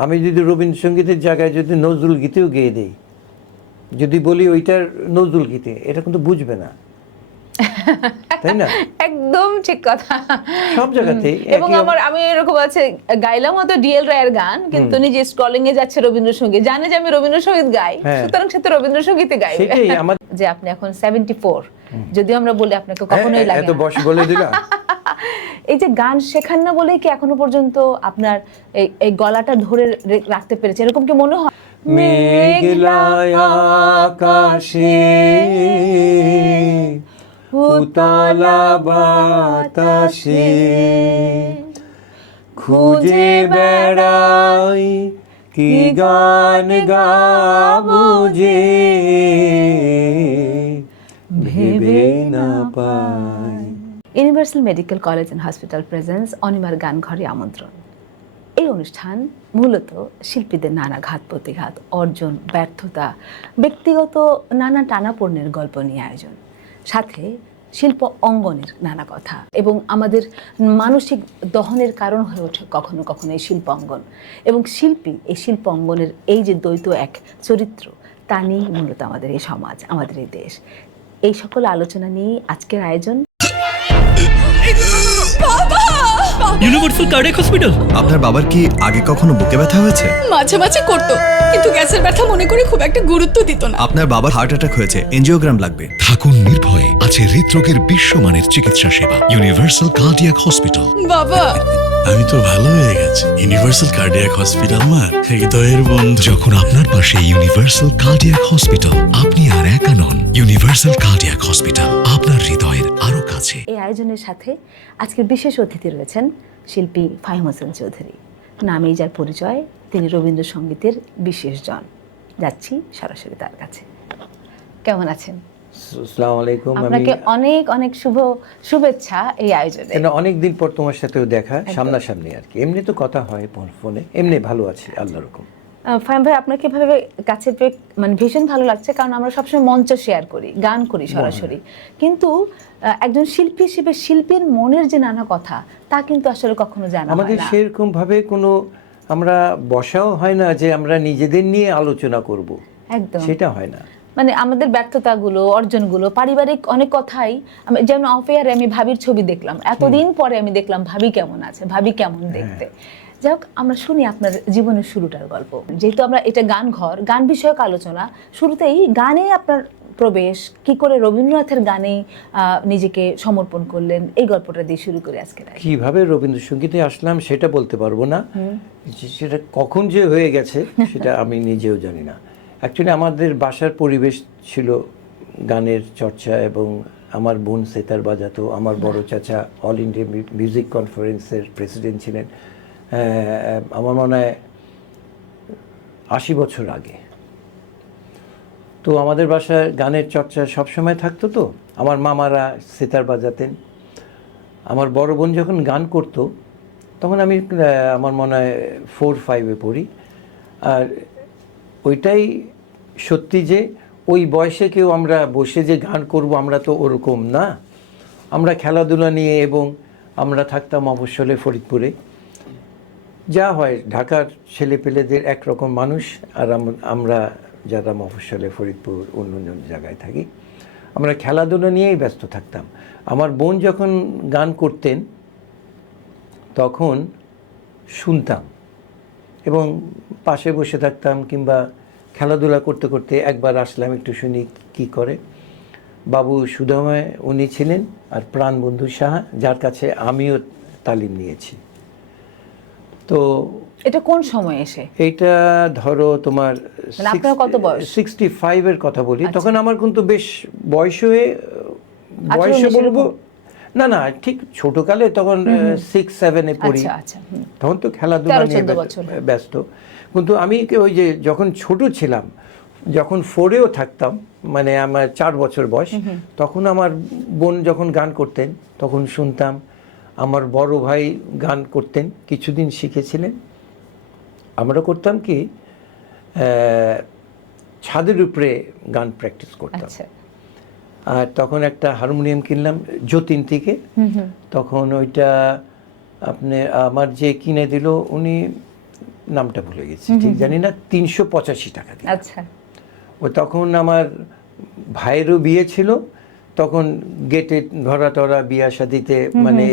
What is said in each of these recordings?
আমি যদি রবীন্দ্রসঙ্গীতের জায়গায় যদি নজরুল গীতেও গেয়ে দেই, যদি বলি ওইটার নজরুল গীতে, এটা কিন্তু বুঝবে না, তাই না? একদম ঠিক কথা। সব জায়গাতে এবং আমি এরকম আছে, গাইলাম হয়তো ডিএল রায়ের গান, কিন্তু নিজে স্ক্রলিং এ যাচ্ছে রবীন্দ্রসঙ্গীত, জানে যে আমি রবীন্দ্রসঙ্গীত গাই, সুতরাং সে তো রবীন্দ্রসঙ্গীতে গাইবে। সেটাই আমার যে আপনি এখন 74, যদিও আমরা বলি আপনাকে কখনোই লাগে এত বয়স বলে দিলাম। এই যে গান শেখান না বলেই কি এখনো পর্যন্ত আপনার এই গলাটা ধরে রাখতে পেরেছে, এরকম কি মনে হয়? মেঘলা আকাশে উতলা বাতাসে খুঁজে বেড়াই কি গান গাবো যে ভেবে না পাই। Universal medical college and hospital presents অনিমার গান ঘরে আমন্ত্রণ। এই অনুষ্ঠান মূলত শিল্পীদের নানা ঘাত প্রতিঘাত, অর্জন, ব্যর্থতা, ব্যক্তিগত নানা টানাপোড়েনের গল্প নিয়ে আয়োজন, সাথে শিল্প অঙ্গনের নানা কথা, এবং আমাদের মানসিক দহনের কারণ হয়ে ওঠে কখনো কখনো এই শিল্প অঙ্গন, এবং শিল্পী এই শিল্প অঙ্গনের এই যে দ্বৈত এক চরিত্র, তা নিয়েই মূলত আমাদের এই সমাজ, আমাদের এই দেশ। এই সকল আলোচনা নিয়েই আজকের আয়োজন। Universal cardiac hospital. আপনার বাবার কি আগে কখনো বুকে ব্যথা হয়েছে? মাঝে মাঝে করতো, কিন্তু গ্যাসের ব্যথা মনে করে খুব একটা গুরুত্ব দিত না। আপনার বাবার হার্ট অ্যাটাক হয়েছে, এনজিওগ্রাম লাগবে। থাকুন নির্ভয়ে, আছে হৃদরোগের বিশ্বমানের চিকিৎসা সেবা ইউনিভার্সাল কার্ডিয়াক হসপিটাল। বাবা, আমি তো ভালো হয়ে গেছি। ইউনিভার্সাল কার্ডিয়াক হসপিটাল আমার হৃদয়ের বন্ধু। যখন আপনার পাশে ইউনিভার্সাল কার্ডিয়াক হসপিটাল, আপনি আর একা নন। ইউনিভার্সাল কার্ডিয়াক হসপিটাল, আপনার হৃদয়ের আরো কাছে। এই আয়োজনের সাথে আজকের বিশেষ অতিথি রয়েছেন শিল্পী ফাহিম হোসেন চৌধুরী। নামেই যার পরিচয়, তিনি রবীন্দ্রসঙ্গীতের বিশেষ জন। যাচ্ছি সরাসরি তার কাছে। কেমন আছেন? আসসালামু আলাইকুম। আপনাকে অনেক অনেক শুভেচ্ছা এই আয়োজনে। অনেক দিন পর তোমার সাথেও দেখা, সামনাসামনি আর কি। এমনি তো কথা হয় ফোনে, এমনি ভালো আছি আল্লাহর রকম। ফাহিম ভাই, আপনাকে এভাবে কাছে পেয়ে মানে ভীষণ ভালো লাগছে, কারণ আমরা সবসময় মঞ্চ শেয়ার করি, গান করি সরাসরি, কিন্তু একজন শিল্পী হিসেবে শিল্পীর মনের যে নানা কথা, তা কিন্তু আসলে কখনো জানা হয় না। আমাদের সেরকম ভাবে কোনো আমরা বসাও হয় না যে আমরা নিজেদের নিয়ে আলোচনা করব, একদম সেটা হয় না। মানে আমাদের ব্যর্থতাগুলো, অর্জনগুলো, পারিবারিক অনেক কথাই, যেমন অফেয়ারে আমি ভাবির ছবি দেখলাম, এতদিন পরে আমি দেখলাম ভাবি কেমন আছে, ভাবি কেমন দেখতে। যাই হোক, আমরা শুনি আপনার জীবনের শুরুটার গল্প। যেহেতু আমরা এটা গান ঘর, গান বিষয়ক আলোচনা, শুরুতেই গানে আপনার প্রবেশ, কি করে রবীন্দ্রনাথের গানেই নিজেকে সমর্পণ করলেন, এই গল্পটা দিয়ে শুরু করে আজকে। কিভাবে রবীন্দ্রসঙ্গীতে আসলাম সেটা বলতে পারবো না, সেটা কখন যে হয়ে গেছে সেটা আমি নিজেও জানি না। অ্যাকচুয়ালি আমাদের বাসার পরিবেশ ছিল গানের চর্চা, এবং আমার বোন সেতার বাজাতো, আমার বড় চাচা অল ইন্ডিয়া মিউজিক কনফারেন্সের প্রেসিডেন্ট ছিলেন, আমার মনে হয় 80 বছর আগে। তো আমাদের বাসায় গানের চর্চা সবসময় থাকতো। তো আমার মামারা সেতার বাজাতেন। আমার বড় বোন যখন গান করতো তখন আমি আমার মনে হয় 4-5-এ পড়ি। আর ওইটাই সত্যি যে ওই বয়সে কেউ আমরা বসে যে গান করব, আমরা তো ওরকম না। আমরা খেলাধুলা নিয়ে, এবং আমরা থাকতাম মফস্বলে ফরিদপুরে। যা হয় ঢাকার ছেলেপেলেদের একরকম মানুষ, আর আমরা যারা মফস্বলে ফরিদপুর অন্য অন্য জায়গায় থাকি, আমরা খেলাধুলা নিয়েই ব্যস্ত থাকতাম। আমার বোন যখন গান করতেন তখন শুনতাম এবং পাশে বসে থাকতাম, কিংবা খেলাধুলা করতে করতে একবার আসলাম একটু শুনি কি করে। বাবু সুধাময় উনি ছিলেন, আর প্রাণবন্ধু সাহা, যার কাছে আমিও তালিম নিয়েছি। তো এটা কোন সময় এসে? এইটা ধরো তোমার 65-এর কথা বলি। তখন আমার কিন্তু বেশ বয়সে বলবো না, ঠিক ছোটকালে, তখন 6-7-এ পড়ি। তখন তো খেলাধুলা নিয়ে ব্যস্ত। কিন্তু আমি ওই যে যখন ছোট ছিলাম, যখন 4-এও থাকতাম, মানে আমার 4 বছর বয়স, তখন আমার বোন যখন গান করতেন তখন শুনতাম। আমার বড় ভাই গান করতেন, কিছুদিন শিখেছিলেন। আমরা করতাম কি, ছাদের উপরে গান প্র্যাকটিস করতাম। আর তখন একটা হারমোনিয়াম কিনলাম যতীন থেকে। তখন ওইটা আপনি আমার যে কিনে দিল, উনি নামটা ভুলে গেছি, ঠিক জানি না, 385 টাকা দিয়ে। আচ্ছা, ও তখন আমার ভাইয়েরও বিয়ে ছিল, তখন গেটে ধরা টরা বিয়া শাদিতে মানে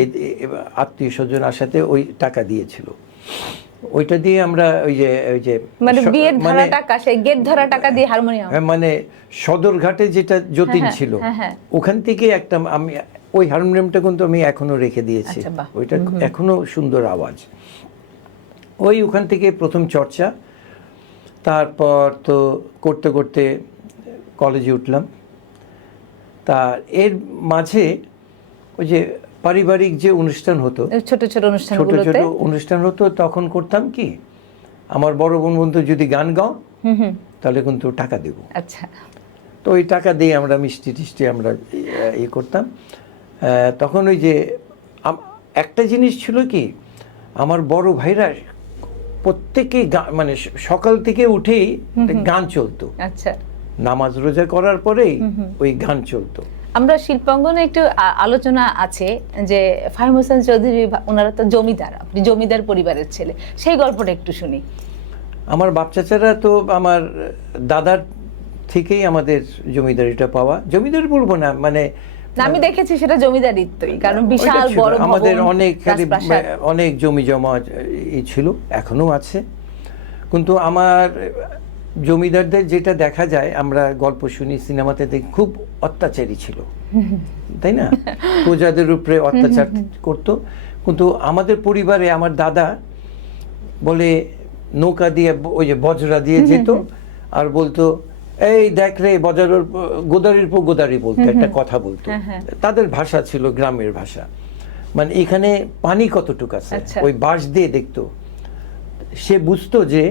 আত্মীয় স্বজন আসাতে ওই টাকা দিয়েছিল। ওইটা দিয়ে আমরা ওই যে মানে বিয়ের ধরা টাকা, সেই গেট ধরা টাকা দিয়ে হারমোনিয়াম, মানে সদরঘাটে যেটা যতীন ছিল ওখান থেকে একটা, আমি ওই হারমোনিয়ামটা কিন্তু আমি এখনো রেখে দিয়েছি। আচ্ছা, বাহ। ওইটা এখনো সুন্দর আওয়াজ। ওই ওখান থেকে প্রথম চর্চা, তারপর তো করতে করতে কলেজে উঠলাম। তা এর মাঝে ওই যে পারিবারিক যে অনুষ্ঠান হতো, ছোট ছোট ছোট অনুষ্ঠানগুলোতে ছোট অনুষ্ঠান হতো, তখন করতাম কি, আমার বড় বোন বলতো যদি গান গাও তাহলে কিন্তু টাকা দেব। আচ্ছা, তো ওই টাকা দিয়ে আমরা মিষ্টি টিষ্টি আমরা ইয়ে করতাম। তখন ওই যে একটা জিনিস ছিল কি, আমার বড় ভাইরা প্রত্যেকে মানে সকাল থেকে উঠেই গান চলতো। আচ্ছা, নামাজ রোজা করার পরেই ওই গান চলতো। আমরা শিল্পাঙ্গনে একটু আলোচনা আছে যে ফাহিম হোসেন চৌধুরী ওনারা তো জমিদার, আপনি জমিদার পরিবারের ছেলে, সেই গল্পটা একটু শুনি। আমার বাপ চাচারা তো আমার দাদার থেকেই আমাদের জমিদারিটা পাওয়া, জমিদারি বলবো না, মানে না, আমি দেখেছি সেটা জমিদারিত্বই, কারণ বিশাল বড় ভবন, আমাদের রাজপ্রাসাদ। অনেক জমি জমা ছিল, এখনো আছে। কিন্তু আমার জমিদারদের যেটা দেখা যায়, আমরা গল্প শুনি, সিনেমাতে দেখি, খুব অত্যাচারী ছিল, তাই না? প্রজাদের উপরে অত্যাচার করতো। কিন্তু আমাদের পরিবারে আমার দাদা বলে নৌকা দিয়ে ওই যে বজরা দিয়ে যেত, আর বলতো এই দেখ রে বজারের গোদারির পর গোদারি বলতো, একটা কথা বলতো। তাদের ভাষা ছিল গ্রামের ভাষা, মানে এখানে পানি কতটুকু আছে ওই বাঁশ দিয়ে দেখতো। সে বুঝতো যে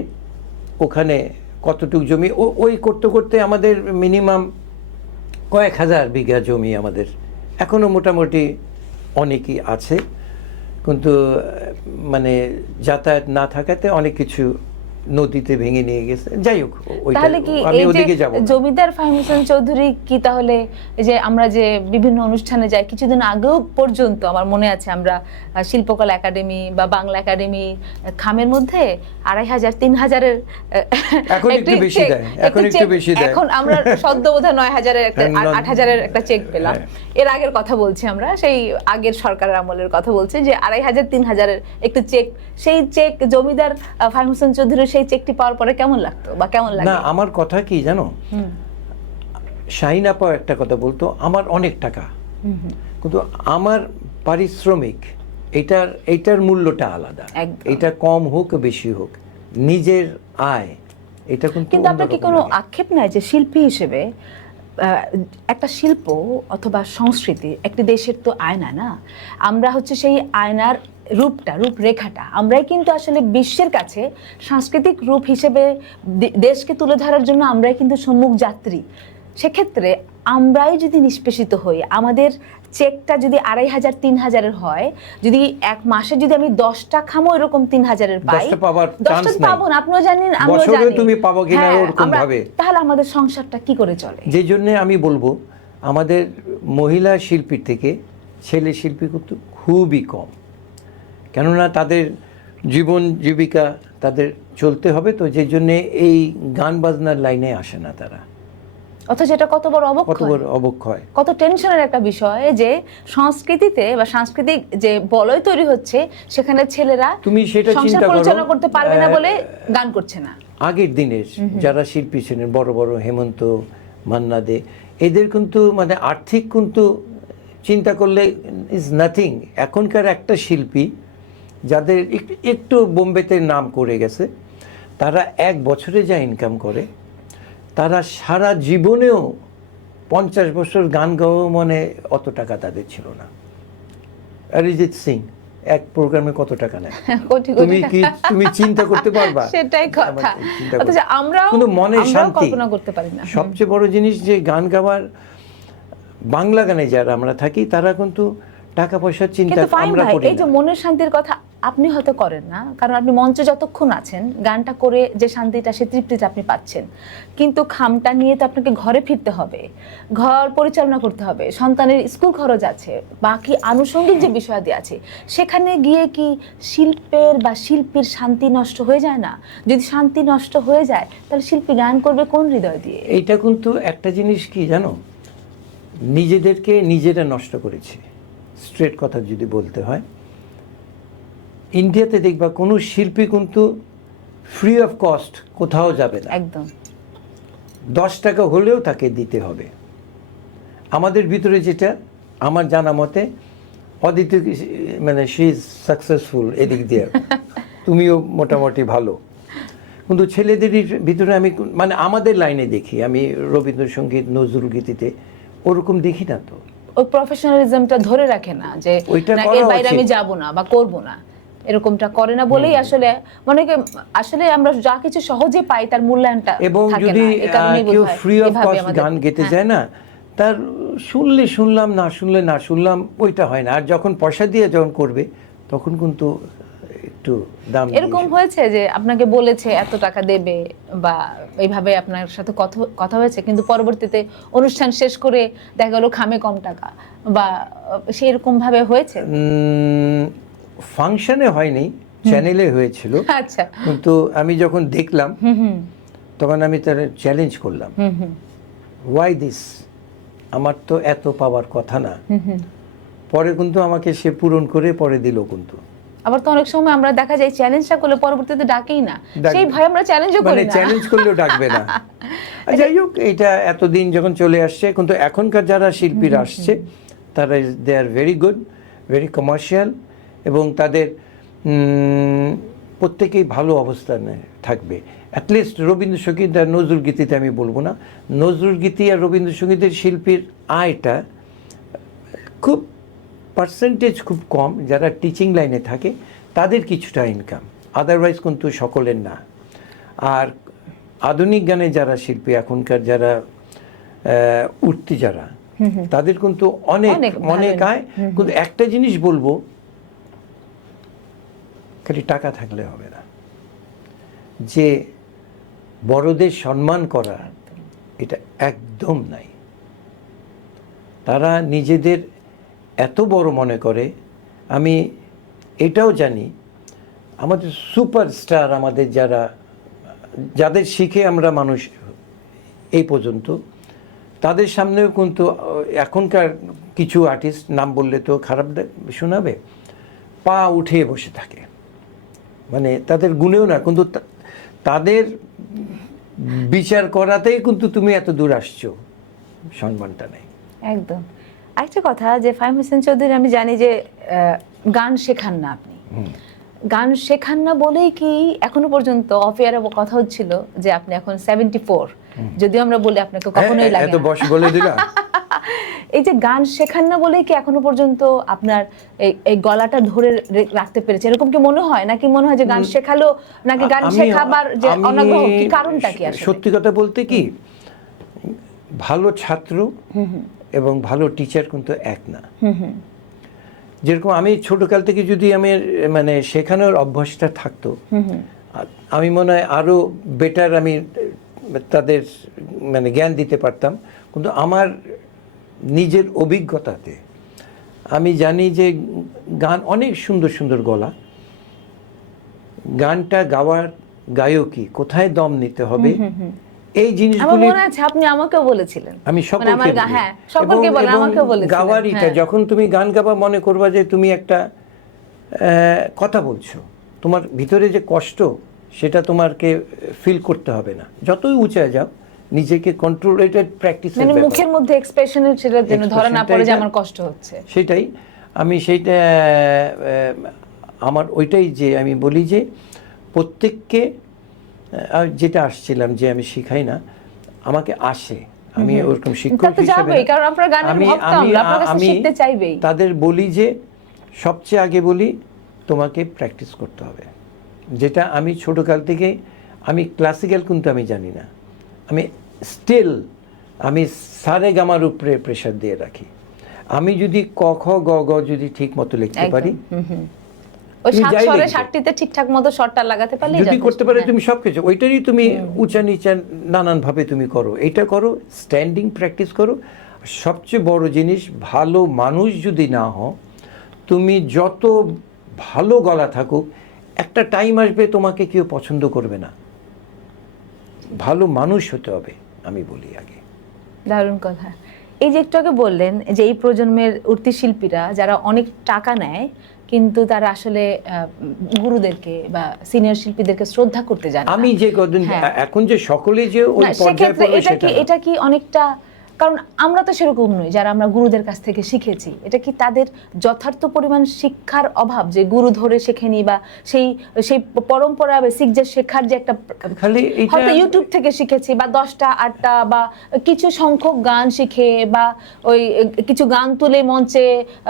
ওখানে কতটুকু জমি। ওই করতে করতে আমাদের মিনিমাম কয়েক হাজার বিঘা জমি আমাদের এখনো মোটামুটি অনেকই আছে, কিন্তু মানে যাতায়াত না থাকাতে অনেক কিছু নদীতে ভেঙে নিয়ে গেছে। যাই হোক, তাহলে কি আমি এই ওদিকে যে যাব না। জমিদার ফাহিম হোসেন চৌধুরী কি তাহলে এই যে আমরা যে বিভিন্ন অনুষ্ঠানে যাই, কিছুদিন আগেও পর্যন্ত আমার মনে আছে আমরা শিল্পকলা একাডেমি বা বাংলা একাডেমি খামের মধ্যে 2500 3000-এর এখন একটু বেশি দেয়, এখন একটু বেশি দেয়। এখন আমরা সদ্য বোধহয় 9000-এর একটা 8000-এর একটা চেক পেলাম। এর আগের কথা বলছি আমরা, সেই আগের সরকারের আমলের কথা বলছি, যে 2500 3000-এর একটা চেক, সেই চেক জমিদার ফাহিম হোসেন চৌধুরীর সেই চেকটি পাওয়ার পরে কেমন লাগতো বা কেমন লাগে? না, আমার কথা কি জানো, শাহিন আপা একটা কথা বলতো, আমার অনেক টাকা, কিন্তু আমার পারিশ্রমিক এটার মূল্যটা আলাদা। এটা কম হোক বেশি হোক, নিজের আয় এটা কিন্তু আপনার কি কোনো আক্ষেপ নাই যে শিল্পী হিসেবে একটা শিল্প অথবা সংস্কৃতি একটি দেশের তো আয়না না, আমরা হচ্ছে সেই আয়নার রূপরেখাটা আমরাই কিন্তু আসলে বিশ্বের কাছে সাংস্কৃতিক রূপ হিসেবে দেশকে তুলে ধরার জন্য আমরাই কিন্তু সম্মুখ যাত্রী। সেক্ষেত্রে আমরাই যদি নিষ্পেষিত হই, আমাদের চেকটা যদি 2500 3000-এর হয়, যদি এক মাসে যদি আমি 10টা খামো এরকম 3000-এর পাই, 10টা পাবো না, আপনিও জানেন আমিও জানি, তুমি পাবো কিনা ওরকম ভাবে, তাহলে আমাদের সংসারটা কি করে চলে? যে জন্য আমি বলবো আমাদের মহিলা শিল্পীর থেকে ছেলে শিল্পী কিন্তু খুবই কম, কেননা তাদের জীবন জীবিকা তাদের চলতে হবে, তো যে জন্য এই গান বাজনার লাইনে আসে না তারা। অথচ এটা কত বড় অবক্ষয়, কত টেনশনের একটা বিষয় যে সংস্কৃতিতে বা সাংস্কৃতিক যে বলয় তৈরি হচ্ছে, সেখানে ছেলেরা তুমি সেটা চিন্তা করো, পরিচালনা করতে পারবে না বলে গান করছে না। আগের দিনের যারা শিল্পী ছিলেন বড় বড়, হেমন্ত, মান্না দে, এদের কিন্তু মানে আর্থিক কিন্তু চিন্তা করলে ইজ নাথিং। এখনকার একটা শিল্পী যাদের একটু বোম্বেতে নাম করে গেছে, তারা এক বছরে যা ইনকাম করে, তারা সারা জীবনেও 50 বছর গান গাওয়া মানে অত টাকা তাদের ছিল না। অরিজিৎ সিং এক প্রোগ্রামে কত টাকা নেয় তুমি চিন্তা করতে পারবা? সেটাই কথা, অথচ আমরা কিন্তু মনে শান্তি, কল্পনা করতে পারি না। সবচেয়ে বড় জিনিস যে গান গাওয়ার, বাংলা গানে যারা আমরা থাকি তারা কিন্তু টাকা পয়সার চিন্তা আমরা করি না। এই যে মনের শান্তির কথা আপনি হয়তো করেন না, কারণ আপনি মঞ্চে যতক্ষণ আছেন গানটা করে যে শান্তিটা, সে তৃপ্তিটা আপনি পাচ্ছেন, কিন্তু খামটা নিয়ে তো আপনাকে ঘরে ফিরতে হবে, ঘর পরিচালনা করতে হবে, সন্তানের স্কুল খরচ আছে, বাকি আনুষঙ্গিক যে বিষয়াদি আছে, সেখানে গিয়ে কি শিল্পের বা শিল্পীর শান্তি নষ্ট হয়ে যায় না? যদি শান্তি নষ্ট হয়ে যায় তাহলে শিল্পী গান করবে কোন হৃদয় দিয়ে? এইটা কিন্তু একটা জিনিস কি জানো, নিজেদেরকে নিজেরা নষ্ট করেছে। স্ট্রেট কথা যদি বলতে হয়, ইন্ডিয়াতে দেখবা কোনো শিল্পী কিন্তু ফ্রি অফ কস্ট কোথাও যাবে না, একদম 10 টাকা হলেও তাকে দিতে হবে। আমাদের ভিতরে যেটা আমার জানা মতে, অদিতি মানে শি ইজ সাকসেসফুল এদিক দিয়ে, তুমিও মোটামুটি ভালো, কিন্তু ছেলেদের ভিতরে আমি মানে আমাদের লাইনে দেখি, আমি রবীন্দ্রসঙ্গীত নজরুল গীতিতে ওরকম দেখি না তো। ওই প্রফেশনালিজমটা ধরে রাখে না যে ওইটা না, করা এর বাইরে উচিত। আমি যাব না বা করব না, এরকমটা করে না বলেই আসলে আসলে আমরা যা কিছু সহজে পাই তার মূল্যায়নটা এবং থাকে যদি না। এই কারণেই কেউ বোধহয় ফ্রি অফ এভাবে কস্ট আমাদের- গান গেতে হ্যাঁ। যায় না, তার শুনলে শুনলাম, না শুনলে না শুনলাম, ওইটা হয় না। আর যখন পয়সা দিয়ে যখন করবে তখন কিন্তু একটু দাম দিয়ে এরকম হয়েছে যে আপনাকে বলেছে এত টাকা দেবে বা এইভাবে আপনার সাথে কথা হয়েছে, কিন্তু পরবর্তীতে অনুষ্ঠান শেষ করে দেখা গেল খামে কম টাকা বা সেরকম ভাবে হয়েছে? ফাংশনে হয়নি, চ্যানেলে হয়েছিল। আচ্ছা, কিন্তু আমি যখন দেখলাম তখন আমি তার চ্যালেঞ্জ করলাম, ওয়াই দিস, আমার তো এত পাওয়ার কথা না। পরে কিন্তু আমাকে সে পূরণ করে পরে দিল। কিন্তু আবার তো অনেক সময় আমরা দেখা যায় চ্যালেঞ্জটা করলে পরবর্তীতে ডাকেই না, সেই ভয় আমরা চ্যালেঞ্জও করি মানে না। চ্যালেঞ্জ করলেও ডাকবে না। যাই হোক, এটা এতদিন যখন চলে আসছে, কিন্তু এখনকার যারা শিল্পীরা আসছে তারা they are very good, very commercial, এবং তাদের প্রত্যেকেই ভালো অবস্থানে থাকবে। অ্যাটলিস্ট রবীন্দ্রসঙ্গীত আর নজরুল গীতিতে আমি বলবো না, নজরুল গীতি আর রবীন্দ্রসঙ্গীতের শিল্পীর আয়টা খুব পার্সেন্টেজ খুব কম, যারা টিচিং লাইনে থাকে তাদের কিছুটা ইনকাম, আদারওয়াইজ কিন্তু সকলের না। আর আধুনিক গানে যারা শিল্পী এখনকার যারা উঠতি যারা, তাদের কিন্তু অনেক অনেক অনেক ভালো। আয়। কিন্তু একটা জিনিস বলবো, খালি টাকা থাকলে হবে না, যে বড়দের সম্মান করা এটা একদম নাই। তারা নিজেদের এত বড় মনে করে। আমি এটাও জানি আমাদের সুপারস্টার, আমাদের যাদের শিখে আমরা মানুষ এই পর্যন্ত, তাদের সামনেও কিন্তু এখনকার কিছু আর্টিস্ট, নাম বললে তো খারাপ শোনাবে, পা উঠে বসে থাকে, মানে তাদের গুণেও না, কিন্তু তাদের বিচার করাতেই কিন্তু তুমি এত দূর আসছো, সম্মানটা নেই। একদম। আরেকটা কথা, যে ফাহিম হোসেন চৌধুরী, আমি জানি যে গান শেখান না আপনি, গান শেখান না বলেই কি এখনো পর্যন্ত অফেয়ারে কথা হচ্ছিল যে আপনি এখন 74, যদিও আমরা বলি আপনাকে কখনোই লাগে এত না। বয়স বলে দিলাম। এই যে গান শেখান না বলেই কি এখনো পর্যন্ত আপনার এই গলাটা ধরে রাখতে পেরেছে, এরকম কি মনে হয়? নাকি মনে হয় যে গান শেখালো, নাকি গান শেখাবার যে অনাগ্রহ, কি কারণটা কি আসলে? সত্যি কথা বলতে কি, ভালো ছাত্র এবং ভালো টিচার কিন্তু এক না। যেরকম আমি ছোটকাল থেকে যদি আমি মানে শেখানোর অভ্যাসটা থাকতো, আমি মনে হয় আরো বেটার আমি তাদের মানে জ্ঞান দিতে পারতাম। কিন্তু আমার নিজের অভিজ্ঞতাতে আমি জানি যে গান অনেক সুন্দর সুন্দর গলা, গানটা গাওয়ার গায়কী, কোথায় দম নিতে হবে, এই আমার জিনিসগুলি মনে আছে আপনি আমাকেও বলেছিলেন। আমি মানে আমার সকলকে হ্যাঁ, সকলকে বলেন, আমাকেও বলেছিলেন। গাওয়ারিটা হ্যাঁ। যখন তুমি গান গাবা, মনে করবা যে তুমি একটা কথা বলছো, তোমার ভিতরে যে কষ্ট সেটা তোমাকে ফিল করতে হবে না। যতই উঁচায় যাও, নিজেকে কন্ট্রোল, এটা প্র্যাকটিসের মানে ব্যাপার। মুখের মধ্যে এক্সপ্রেশনের সেটা যেন ধরা না পড়ে যে আমার কষ্ট হচ্ছে। সেটাই আমি সেইটা আমার ওইটাই যে আমি বলি যে প্রত্যেককে যেটা আসছিলাম যে আমি শিখাই না, আমাকে আসে, আমি ওরকম শিক্ষক তা তো হিসেবে যাবেই, কারণ আপনার গানের ভক্ত আমরা, আপনার কাছে শিখতে চাইবেই। তাদের বলি যে সবচেয়ে আগে বলি তোমাকে প্র্যাকটিস করতে হবে। যেটা আমি ছোটকাল থেকে, আমি ক্লাসিক্যাল কিন্তু আমি জানি না, আমি স্টিল আমি সারে গামার উপরে প্রেশার দিয়ে রাখি। আমি যদি ক খ গ গ যদি ঠিক মতো লিখতে পারি, ওই তুমি সাত যাই স্বরে লিখবে। সাতটিতে ঠিকঠাক মতো স্বরটা লাগাতে পারলে যদি করতে পারে তুমি সবকিছু ওইটারই তুমি উঁচা নিচা নানান ভাবে তুমি করো, এটা করো, স্ট্যান্ডিং প্র্যাকটিস করো। সবচেয়ে বড় জিনিস, ভালো মানুষ যদি না হও, তুমি যত ভালো গলা থাকুক, একটা টাইম আসবে তোমাকে কেউ পছন্দ করবে না। ভালো মানুষ হতে হবে, আমি বলি আগে। দারুণ কথা। এই যে একটু আগে বললেন যে এই প্রজন্মের উঠতি শিল্পীরা যারা অনেক টাকা নেয় কিন্তু তারা আসলে গুরুদেরকে বা সিনিয়র শিল্পীদেরকে শ্রদ্ধা করতে জানে না। আমি যে কদিন হ্যাঁ। এখন যে সকলে যে ওই না, পর্যায়ে সেক্ষেত্রে পড়বে এটা সেটা কি না। এটা কি অনেকটা, কারণ আমরা তো সেরকম নই যারা আমরা গুরুদের কাছ থেকে শিখেছি, এটা কি তাদের যথার্থ পরিমাণ শিক্ষার অভাব যে গুরু ধরে শেখেনি বা সেই সেই পরম্পরা বেসিক যে শেখার যে একটা, খালি এটা হয়তো ইউটিউব থেকে শিখেছি বা 10টা 8টা বা কিছু সংখ্যক গান শিখে বা ওই কিছু গান তুলে মঞ্চে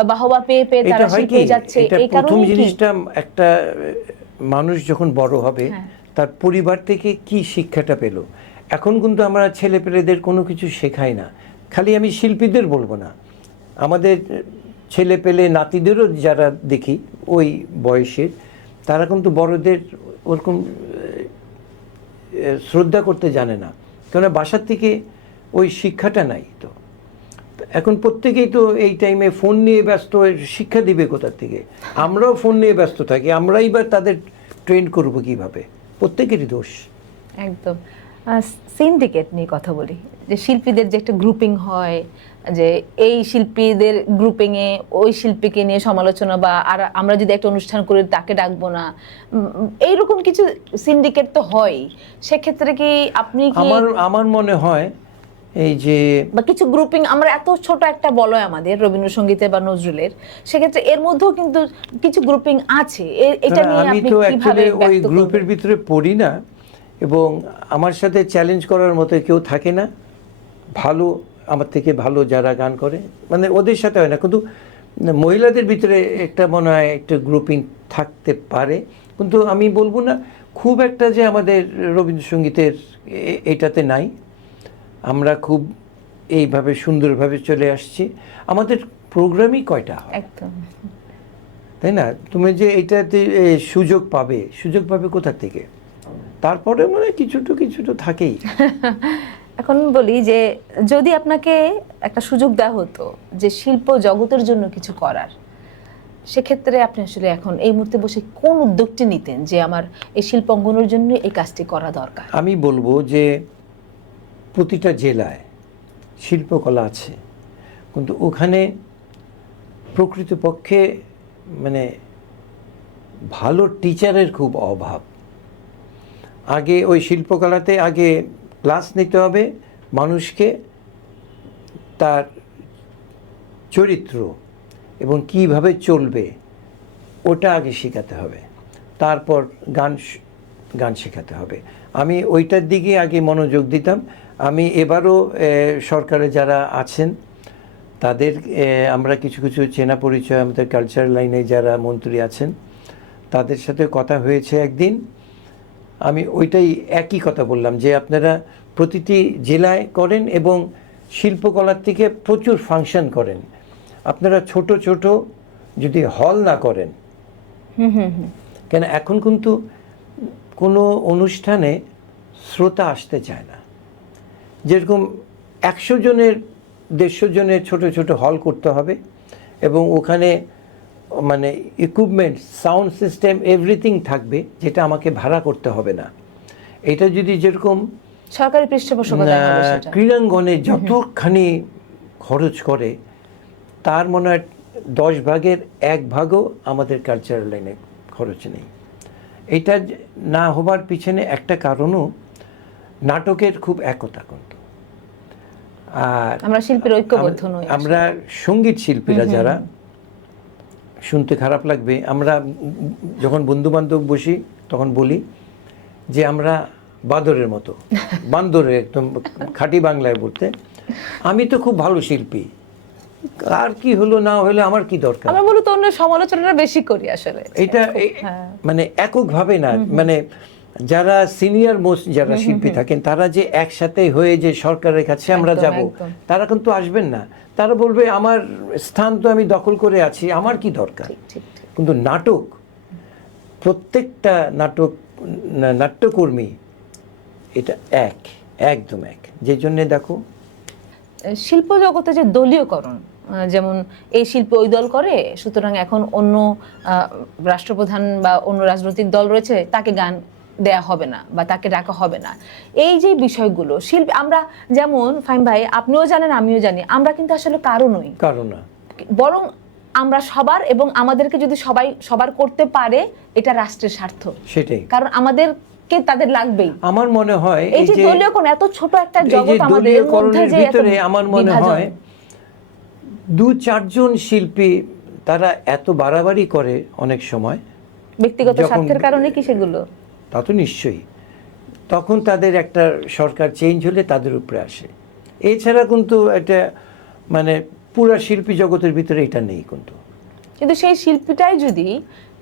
বাহবা পেয়ে পেয়ে এটা তারা হয় শিল্পী কি, হয়ে যাচ্ছে, এটা এই প্রথম কারণে কি? জিনিসটা একটা মানুষ যখন বড় হবে হ্যাঁ। তার পরিবার থেকে কি শিক্ষাটা পেল। এখন কিন্তু আমরা ছেলে পেলেদের কোনো কিছু শেখাই না। খালি আমি শিল্পীদের বলবো না, আমাদের ছেলে পেলে নাতিদেরও যারা দেখি ওই বয়সের, তারা কিন্তু বড়দের ওরকম শ্রদ্ধা করতে জানে না, কেননা বাসার থেকে ওই শিক্ষাটা নাই। তো এখন প্রত্যেকেই তো এই টাইমে ফোন নিয়ে ব্যস্ত, শিক্ষা দিবে কোথা থেকে? আমরাও ফোন নিয়ে ব্যস্ত থাকি, আমরাই বা তাদের ট্রেন করব কিভাবে? প্রত্যেকেরই দোষ। একদম। সিন্ডিকেট নিয়ে কথা বলি, যে শিল্পীদের যে একটা গ্রুপিং হয়, যে এই শিল্পীদের গ্রুপিং এ ওই শিল্পীকে নিয়ে সমালোচনা, বা আর আমরা যদি একটা অনুষ্ঠান করি তাকে ডাকবো না, এইরকম কিছু সিন্ডিকেট তো হয়। সেক্ষেত্রে কি আপনি কি আমার মনে হয় এই যে বা কিছু গ্রুপিং, আমরা এত ছোট একটা বলয় আমাদের রবীন্দ্রসঙ্গীতে বা নজরুলের, সেক্ষেত্রে এর মধ্যেও কিন্তু কিছু গ্রুপিং আছে, এটা নিয়ে আমি আপনি তো কিভাবে অ্যাকচুয়ালি ওই ব্যক্ত গ্রুপের করবেন? ভিতরে পড়ি না, এবং আমার সাথে চ্যালেঞ্জ করার মতো কেউ থাকে না। ভালো, আমার থেকে ভালো যারা গান করে, মানে ওদের সাথে হয় না, কিন্তু মহিলাদের ভিতরে একটা মনে হয় একটা গ্রুপিং থাকতে পারে, কিন্তু আমি বলবো না খুব একটা যে আমাদের রবীন্দ্রসঙ্গীতের এটাতে নাই। আমরা খুব এইভাবে সুন্দরভাবে চলে আসছি। আমাদের প্রোগ্রামই কয়টা হয়, একদম। তাই না? তুমি যে এইটাতে সুযোগ পাবে কোথা থেকে? তারপরে মানে কিছু তো থাকেই। এখন বলি যে যদি আপনাকে একটা সুযোগ দেওয়া হতো যে শিল্প জগতের জন্য কিছু করার, সেক্ষেত্রে আপনি আসলে এখন এই মুহূর্তে বসে কোন উদ্যোগটি নিতেন যে আমার এই শিল্পাঙ্গনের জন্য এই কাজটি করা দরকার? আমি বলবো যে প্রতিটা জেলায় শিল্পকলা আছে, কিন্তু ওখানে প্রকৃতপক্ষে মানে ভালো টিচারের খুব অভাব। আগে ওই শিল্পকলাতে আগে ক্লাস নিতে হবে, মানুষকে তার চরিত্র এবং কিভাবে চলবে ওটা আগে শেখাতে হবে, তারপর গান শেখাতে হবে। আমি ওইটার দিকে আগে মনোযোগ দিতাম। আমি এবারও সরকারে যারা আছেন তাদের আমরা কিছু চেনা পরিচয়, আমাদের কালচার লাইনে যারা মন্ত্রী আছেন তাদের সাথে কথা হয়েছে একদিন। আমি ওইটাই একই কথা বললাম যে আপনারা প্রতিটি জেলায় করেন এবং শিল্পকলার থেকে প্রচুর ফাংশন করেন। আপনারা ছোট যদি হল না করেন, কেন এখন কিন্তু কোনো অনুষ্ঠানে শ্রোতা আসতে চায় না। যেরকম 100 জনের 150 জনের ছোট হল করতে হবে এবং ওখানে মানে ইকুইপমেন্ট, সাউন্ড সিস্টেম, এভরিথিং থাকবে, যেটা আমাকে ভাড়া করতে হবে না। এটা যদি যেরকম সরকারি পৃষ্ঠপোষকতায় হবে সেটা। ক্রীড়াঙ্গনে যতখানি খরচ করে তার মনে হয় 10 ভাগের 1 ভাগও আমাদের কালচারাল লাইনে খরচ নেই। এটা না হবার পিছনে একটা কারণও নাটকের খুব একতা কিন্তু। আর আমরা শিল্পীর ঐক্যবদ্ধ নই। আমরা সঙ্গীত শিল্পীরা যারা, শুনতে খারাপ লাগবে, আমরা যখন বন্ধু বান্ধব বসি তখন বলি যে আমরা বাঁদরের মতো, বান্দরের একদম খাঁটি বাংলায় বলতে, আমি তো খুব ভালো শিল্পী, আর কি হলো না হলো আমার কি দরকার। আমরা মূলত অন্য সমালোচনাটা বেশি করি আসলে। এটা মানে এককভাবে না, মানে যারা সিনিয়র মোস্ট যারা শিল্পী থাকেন তারা যে একসাথে হয়ে যে সরকারের কাছে আমরা যাব, তারা কিন্তু আসবেন না। তারা বলবে আমার স্থান তো আমি দখল করে আছি, আমার কি দরকার। কিন্তু নাটক প্রত্যেকটা নাট্যকর্মী এটা একদম এক, যে জন্যে দেখো শিল্প জগতে যে দলীয়করণ, যেমন এই শিল্পী ওই দল করে, সুতরাং এখন অন্য রাষ্ট্রপ্রধান বা অন্য রাজনৈতিক দল রয়েছে, তাকে গান দেয়া হবে না বা তাকে ডাকা হবে না, এই যে বিষয়গুলো শিল্পী, আমরা যেমন ফাহিম ভাই আপনিও জানেন আমিও জানি, আমরা কিন্তু আসলে কারো নই, কারণ না, বরং আমরা সবার, এবং আমাদেরকে যদি সবার করতে পারে এটা রাষ্ট্রের স্বার্থ, সেটাই। কারণ আমাদেরকে তাদের লাগবেই। আমার মনে হয় এই যে দলীয়করণ, এত ছোট একটা জগৎ আমাদের মধ্যে, যে ভিতরে আমার মনে হয় 2-4 জন শিল্পী তারা এত বাড়াবাড়ি করে অনেক সময়, ব্যক্তিগত স্বার্থের কারণে কি সেগুলো? তা তো নিশ্চয়ই। তখন তাদের একটা সরকার চেঞ্জ হলে তাদের উপরে আসে, এছাড়া কিন্তু এটা মানে পুরা শিল্পী জগতের ভিতরে এটা নেই। কিন্তু সেই শিল্পীটাই যদি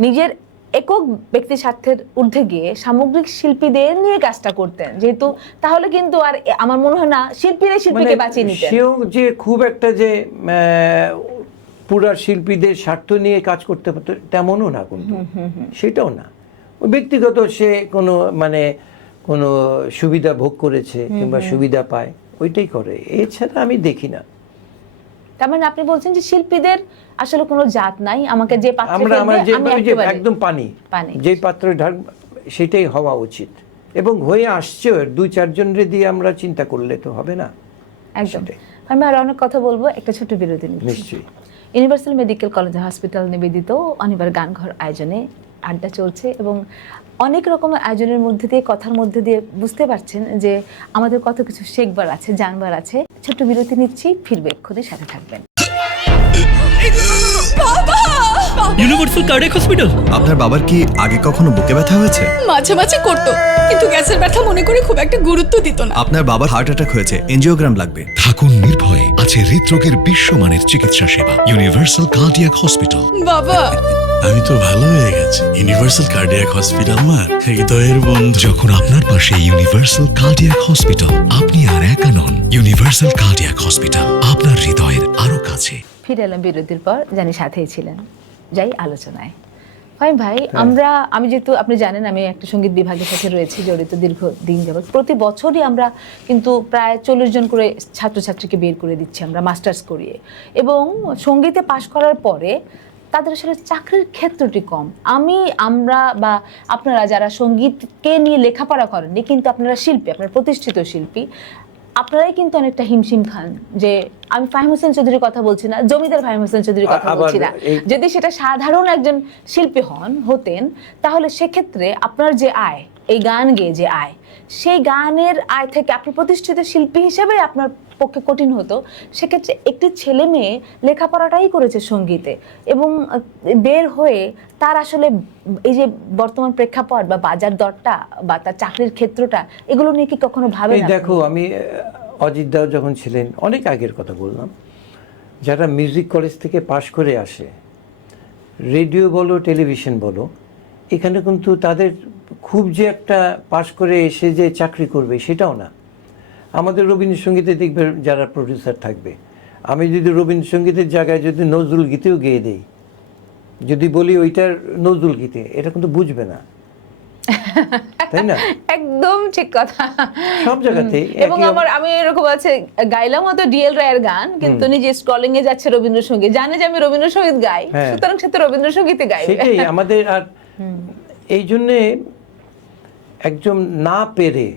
নিজের একক ব্যক্তি স্বার্থের ঊর্ধ্বে গিয়ে সামগ্রিক শিল্পীদের নিয়ে কাজটা করতেন, যেহেতু তাহলে কিন্তু আর আমার মনে হয় না শিল্পীকে বাঁচিয়ে নিতেন। সেও যে খুব একটা যে পুরা শিল্পীদের স্বার্থ নিয়ে কাজ করতে পারতো তেমনও না, কিন্তু সেটাও না। ব্যক্তিগত সে কোনো সুবিধা ভোগ করেছে কিংবা সুবিধা পায় ওইটাই করে, এছাড়া আমি দেখি না। তার মানে আপনি বলছেন যে শিল্পীদের আসলে কোনো জাত নাই, আমাকে যে পাত্রে ফেলবে আমি একদম পানি যে পাত্রে ঢাল সেটাই হওয়া উচিত, এবং হয়ে আসছে। 2-4 জনের দিয়ে আমরা চিন্তা করলে তো হবে না। একদম। আমি আর অনেক কথা বলবো, একটা ছোট বিরতি নিচ্ছি। নিশ্চয়ই। ইউনিভার্সাল মেডিকেল কলেজ হসপিটাল নিবেদিত অনিবার গানঘর আয়োজনে আড্ডা চলছে, এবং অনেক রকমের আয়োজনের মধ্যে দিয়ে, কথার মধ্যে দিয়ে বুঝতে পারছেন যে আমাদের কত কিছু শেখবার আছে, জানবার আছে। ছোট্ট বিরতি নিচ্ছি, ফিরবে এক্ষুনি, সাথে থাকবেন। Universal cardiac hospital. আপনার বাবার কি আগে কখনো বুকে ব্যথা হয়েছে? মাঝে মাঝে করতো, কিন্তু গ্যাসের ব্যথা মনে করে খুব একটা গুরুত্ব দিত না। আপনার বাবার হার্ট অ্যাটাক হয়েছে, এনজিওগ্রাম লাগবে। থাকুন নির্ভয়ে, আছে হৃদরোগের বিশ্বমানের চিকিৎসা সেবা। Universal cardiac hospital. বাবা, আমি তো ভালো হয়ে গেছি। ইউনিভার্সাল কার্ডিয়াক হসপিটাল আমার হৃদয়ের বন্ধু। যখন আপনার পাশে ইউনিভার্সাল কার্ডিয়াক হসপিটাল, আপনি আর একা নন। ইউনিভার্সাল কার্ডিয়াক হসপিটাল, আপনার হৃদয়ের আরো কাছে। ফিরে এলাম বিরতির পর, জানি সাথেই ছিলেন। যাই আলোচনায়। ফাহিম ভাই, আমি যেহেতু আপনি জানেন আমি একটা সঙ্গীত বিভাগের সাথে রয়েছি জড়িত দীর্ঘদিন যাবত, প্রতি বছরই আমরা কিন্তু প্রায় 40 জন করে ছাত্রছাত্রীকে বের করে দিচ্ছি আমরা মাস্টার্স করিয়ে, এবং সঙ্গীতে পাশ করার পরে তাদের আসলে চাকরির ক্ষেত্রটি কম। আমরা বা আপনারা যারা সঙ্গীতকে নিয়ে লেখাপড়া করেননি, কিন্তু আপনারা শিল্পী, আপনারা প্রতিষ্ঠিত শিল্পী, আপনারাই কিন্তু অনেকটা হিমশিম খান। যে আমি ফাহিম হোসেন চৌধুরীর কথা বলছি না, জমিদার ফাহিম হোসেন চৌধুরীর কথা বলছি না, যদি সেটা সাধারণ একজন শিল্পী হতেন, তাহলে সেক্ষেত্রে আপনার যে আয়, এই গান গেয়ে যে আয়, সেই গানের আয় থেকে আপনি প্রতিষ্ঠিত শিল্পী হিসেবে আপনার পক্ষে কঠিন হতো। সেক্ষেত্রে একটি ছেলে মেয়ে লেখাপড়াটাই করেছে সঙ্গীতে, এবং বের হয়ে তার আসলে এই যে বর্তমান প্রেক্ষাপট বা বাজার দরটা বা তার চাকরির ক্ষেত্রটা, এগুলো নিয়ে কি কখনো ভাবেন? দেখো, আমি অজিত দাও যখন ছিলেন, অনেক আগের কথা বললাম, যারা মিউজিক কলেজ থেকে পাশ করে আসে, রেডিও বলো টেলিভিশন বলো, এখানে কিন্তু তাদের খুব যে একটা পাশ করে এসে যে চাকরি করবে সেটাও না। আমাদের রবীন্দ্রসঙ্গীতে দেখবে যারা প্রডিউসার থাকবে, আমি যদি রবীন্দ্রসঙ্গীতের জায়গায় যদি নজরুল গীতেও গেয়ে দেই, যদি বলি ওইটার নজরুল গীতে, এটা কিন্তু বুঝবে না, তাই না? একদম ঠিক কথা। সব জায়গাতে। এবং আমি এরকম আছে, গাইলাম হয়তো ডিএল রায়ের গান, কিন্তু নিজে স্ক্রলিং এ যাচ্ছে রবীন্দ্রসঙ্গীত, জানে যে আমি রবীন্দ্রসঙ্গীত গাই, সুতরাং সে তো রবীন্দ্রসঙ্গীতে গাইবে। সেটাই আমাদের। আর এই জন্যে একজন না পেরে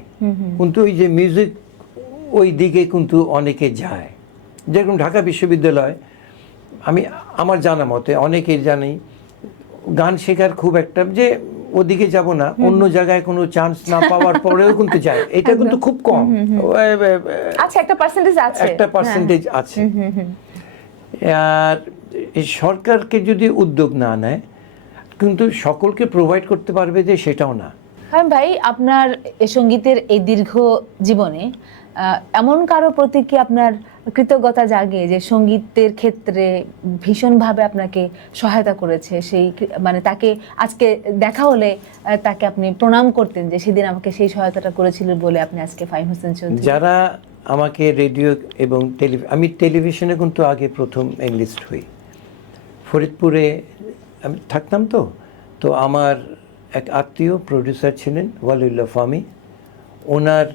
কিন্তু ওই যে মিউজিক ওই দিকে কিন্তু অনেকে যায়। যেরকম ঢাকা বিশ্ববিদ্যালয়, আমার জানা মতে, অনেকেই জানি, গান শেখার খুব একটা যে ওদিকে যাব না, অন্য জায়গায় কোনো চান্স না পাওয়ার পরেও কিন্তু যায়, এটা কিন্তু খুব কম। আচ্ছা, একটা পার্সেন্টেজ আছে। আর এই সরকারকে যদি উদ্যোগ না নেয়, কিন্তু সকলকে প্রোভাইড করতে পারবে যে সেটাও না। হ্যাঁ ভাই, আপনার সঙ্গীতের এই দীর্ঘ জীবনে এমন কারো প্রতি কি আপনার কৃতজ্ঞতা জাগে যে সঙ্গীতের ক্ষেত্রে ভীষণভাবে আপনাকে সহায়তা করেছে? সেই তাকে আজকে দেখা হলে তাকে আপনি প্রণাম করতেন যে সেদিন আমাকে সেই সহায়তাটা করেছিল বলে আপনি আজকে ফাহিম হোসেন চৌধুরী। যারা আমাকে রেডিও এবং আমি টেলিভিশনে কিন্তু আগে প্রথম এনলিস্ট হই, ফরিদপুরে আমি থাকতাম, তো আমার এক আত্মীয় প্রডিউসার ছিলেন ওয়ালিউল্লাহ ফামি, ওনার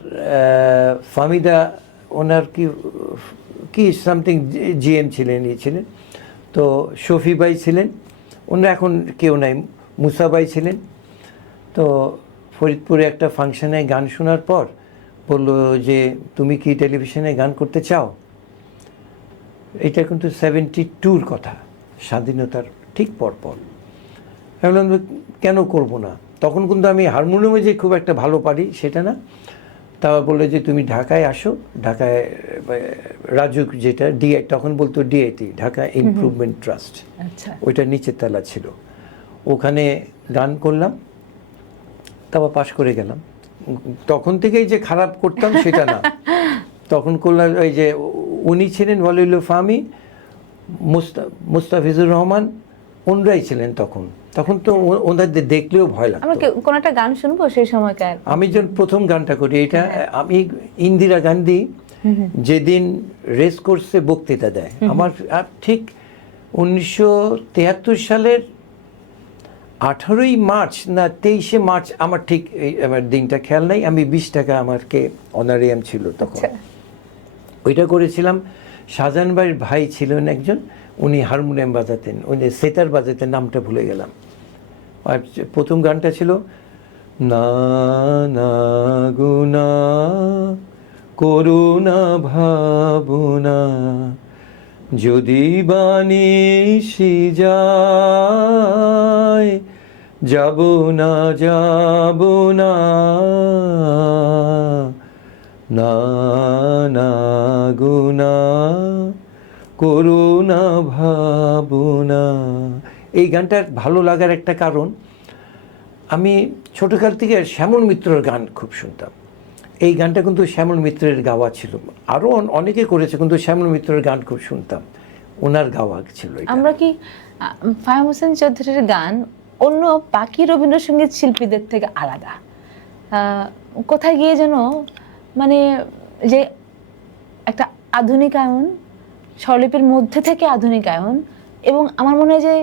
ফামিদা ওনার কি সামথিং জিএম ছিলেন, ছিলেন। তো শফি ভাই ছিলেন, ওনারা এখন কেউ নাই, মুসা ভাই ছিলেন। তো ফরিদপুরে একটা ফাংশনে গান শোনার পর বলল যে তুমি কি টেলিভিশনে গান করতে চাও? এটা কিন্তু 72-র কথা, স্বাধীনতার ঠিক পরপর। আমি বললাম কেন করব না। তখন কিন্তু আমি হারমোনিয়ামে যে খুব একটা ভালো পারি সেটা না। তারপর বললো যে তুমি ঢাকায় আসো, ঢাকায় রাজু যেটা ডিআই, তখন বলতো ডিআইটি, ঢাকা ইমপ্রুভমেন্ট ট্রাস্ট, আচ্ছা, ওইটা নিচের তলা ছিল, ওখানে গান করলাম। তারপর পাশ করে গেলাম। তখন থেকেই যে খারাপ করতাম সেটা না, তখন করলাম। ওই যে উনি ছিলেন ওয়ালিউল্লাহ ফাহমি, মুস্তাফিজুর রহমান, ওনরাই ছিলেন তখন। তখন তো ওনাদের দেখলেও ভয় লাগতো। আমরা কোন একটা গান শুনবো সেই সময়কার? আমি যখন প্রথম গানটা করি এটা, আমি ইন্দিরা গান্ধী যেদিন রেস কোর্সে বক্তৃতা দেয়, আমার ঠিক 1973 সালের 18ই মার্চ না 23শে মার্চ, আমার ঠিক আমার দিনটা খেয়াল নাই। আমি 20 টাকা আমাকে অনারিয়াম ছিল তখন। ওইটা করেছিলাম। শাহজাহান ভাইয়ের ভাই ছিলেন একজন, উনি হারমোনিয়াম বাজাতেন, উনি সেতার বাজাতেন, নামটা ভুলে গেলাম। আর প্রথম গানটা ছিল না না গুনা করুণা ভাবনা যদি বানিসি যায় যাব না যাব না না না গুনা করুণা ভাবনা। এই গানটার ভালো লাগার একটা কারণ, আমি ছোটকাল থেকে শ্যামল মিত্রর গান খুব শুনতাম। এই গানটা কিন্তু শ্যামল মিত্রের গাওয়া ছিল, আরও অনেকে করেছে, কিন্তু শ্যামল মিত্রের গান খুব শুনতাম, ওনার গাওয়া ছিল। আমরা কি ফাহিম হোসেন চৌধুরীর গান অন্য বাকি রবীন্দ্রসঙ্গীত শিল্পীদের থেকে আলাদা? কোথায় গিয়ে যেন মানে যে একটা আধুনিকায়ন, স্বরলিপির মধ্যে থেকে আধুনিকায়ন, এবং আমার মনে হয় যে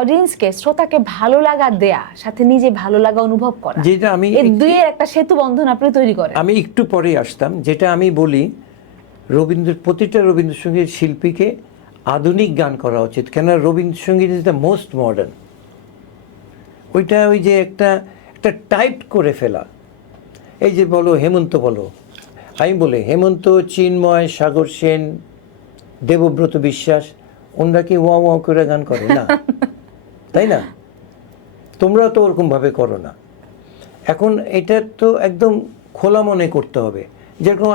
অডিয়েন্সকে, শ্রোতাকে ভালো লাগা দেয়া, সাথে নিজে ভালো লাগা অনুভব করা, যেটা আমি এই দুইয়ের একটা সেতু বন্ধন আপনি তৈরি করেন। আমি একটু পরেই আসতাম। যেটা আমি বলি, প্রতিটা রবীন্দ্রসঙ্গীত শিল্পীকে আধুনিক গান করা উচিত, কেননা Rabindrasangeet is the most modern. ওইটা ওই যে একটা টাইপ করে ফেলা, এই যে বলো হেমন্ত, বলো আমি বলি হেমন্ত, চিন্ময়, সাগর সেন, দেবব্রত বিশ্বাস, ওনারা কি ওয়া ওয়া করে গান করে না? তাই না? তোমরা তো ওরকমভাবে করো না। এখন এটা তো একদম খোলা মনে করতে হবে। যেরকম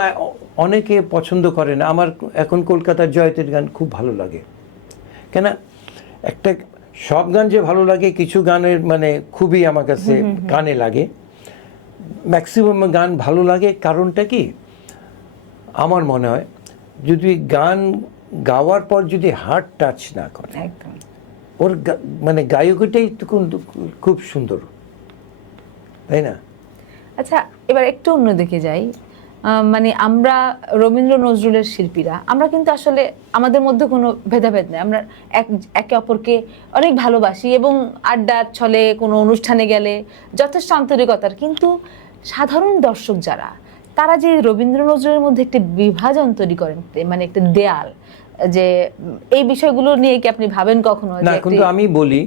অনেকে পছন্দ করে না, আমার এখন কলকাতার জয়তের গান খুব ভালো লাগে। কেন একটা সব গান যে ভালো লাগে, কিছু গানের মানে খুবই আমার কাছে কানে লাগে, ম্যাক্সিমাম গান ভালো লাগে। কারণটা কি, আমার মনে হয় যদি গান গাওয়ার পর যদি হার্ট টাচ না করে, একদম ওর মানে গায়কটাই তো খুব সুন্দর, তাই না? আচ্ছা, এবার একটু অন্যদিকে যাই। মানে আমরা রবীন্দ্র নজরুলের শিল্পীরা, আমরা কিন্তু আসলে আমাদের মধ্যে কোনো ভেদাভেদ নেই, আমরা একে অপরকে অনেক ভালোবাসি এবং আড্ডার ছলে কোনো অনুষ্ঠানে গেলে যথেষ্ট আন্তরিকতার। কিন্তু সাধারণ দর্শক যারা, তারা যে রবীন্দ্র নজরুলের মধ্যে একটি বিভাজন তৈরি করেন, মানে একটা দেয়াল, যে এই বিষয়গুলো নিয়ে কি আপনি ভাবেন কখনো? না, কিন্তু আমি বলি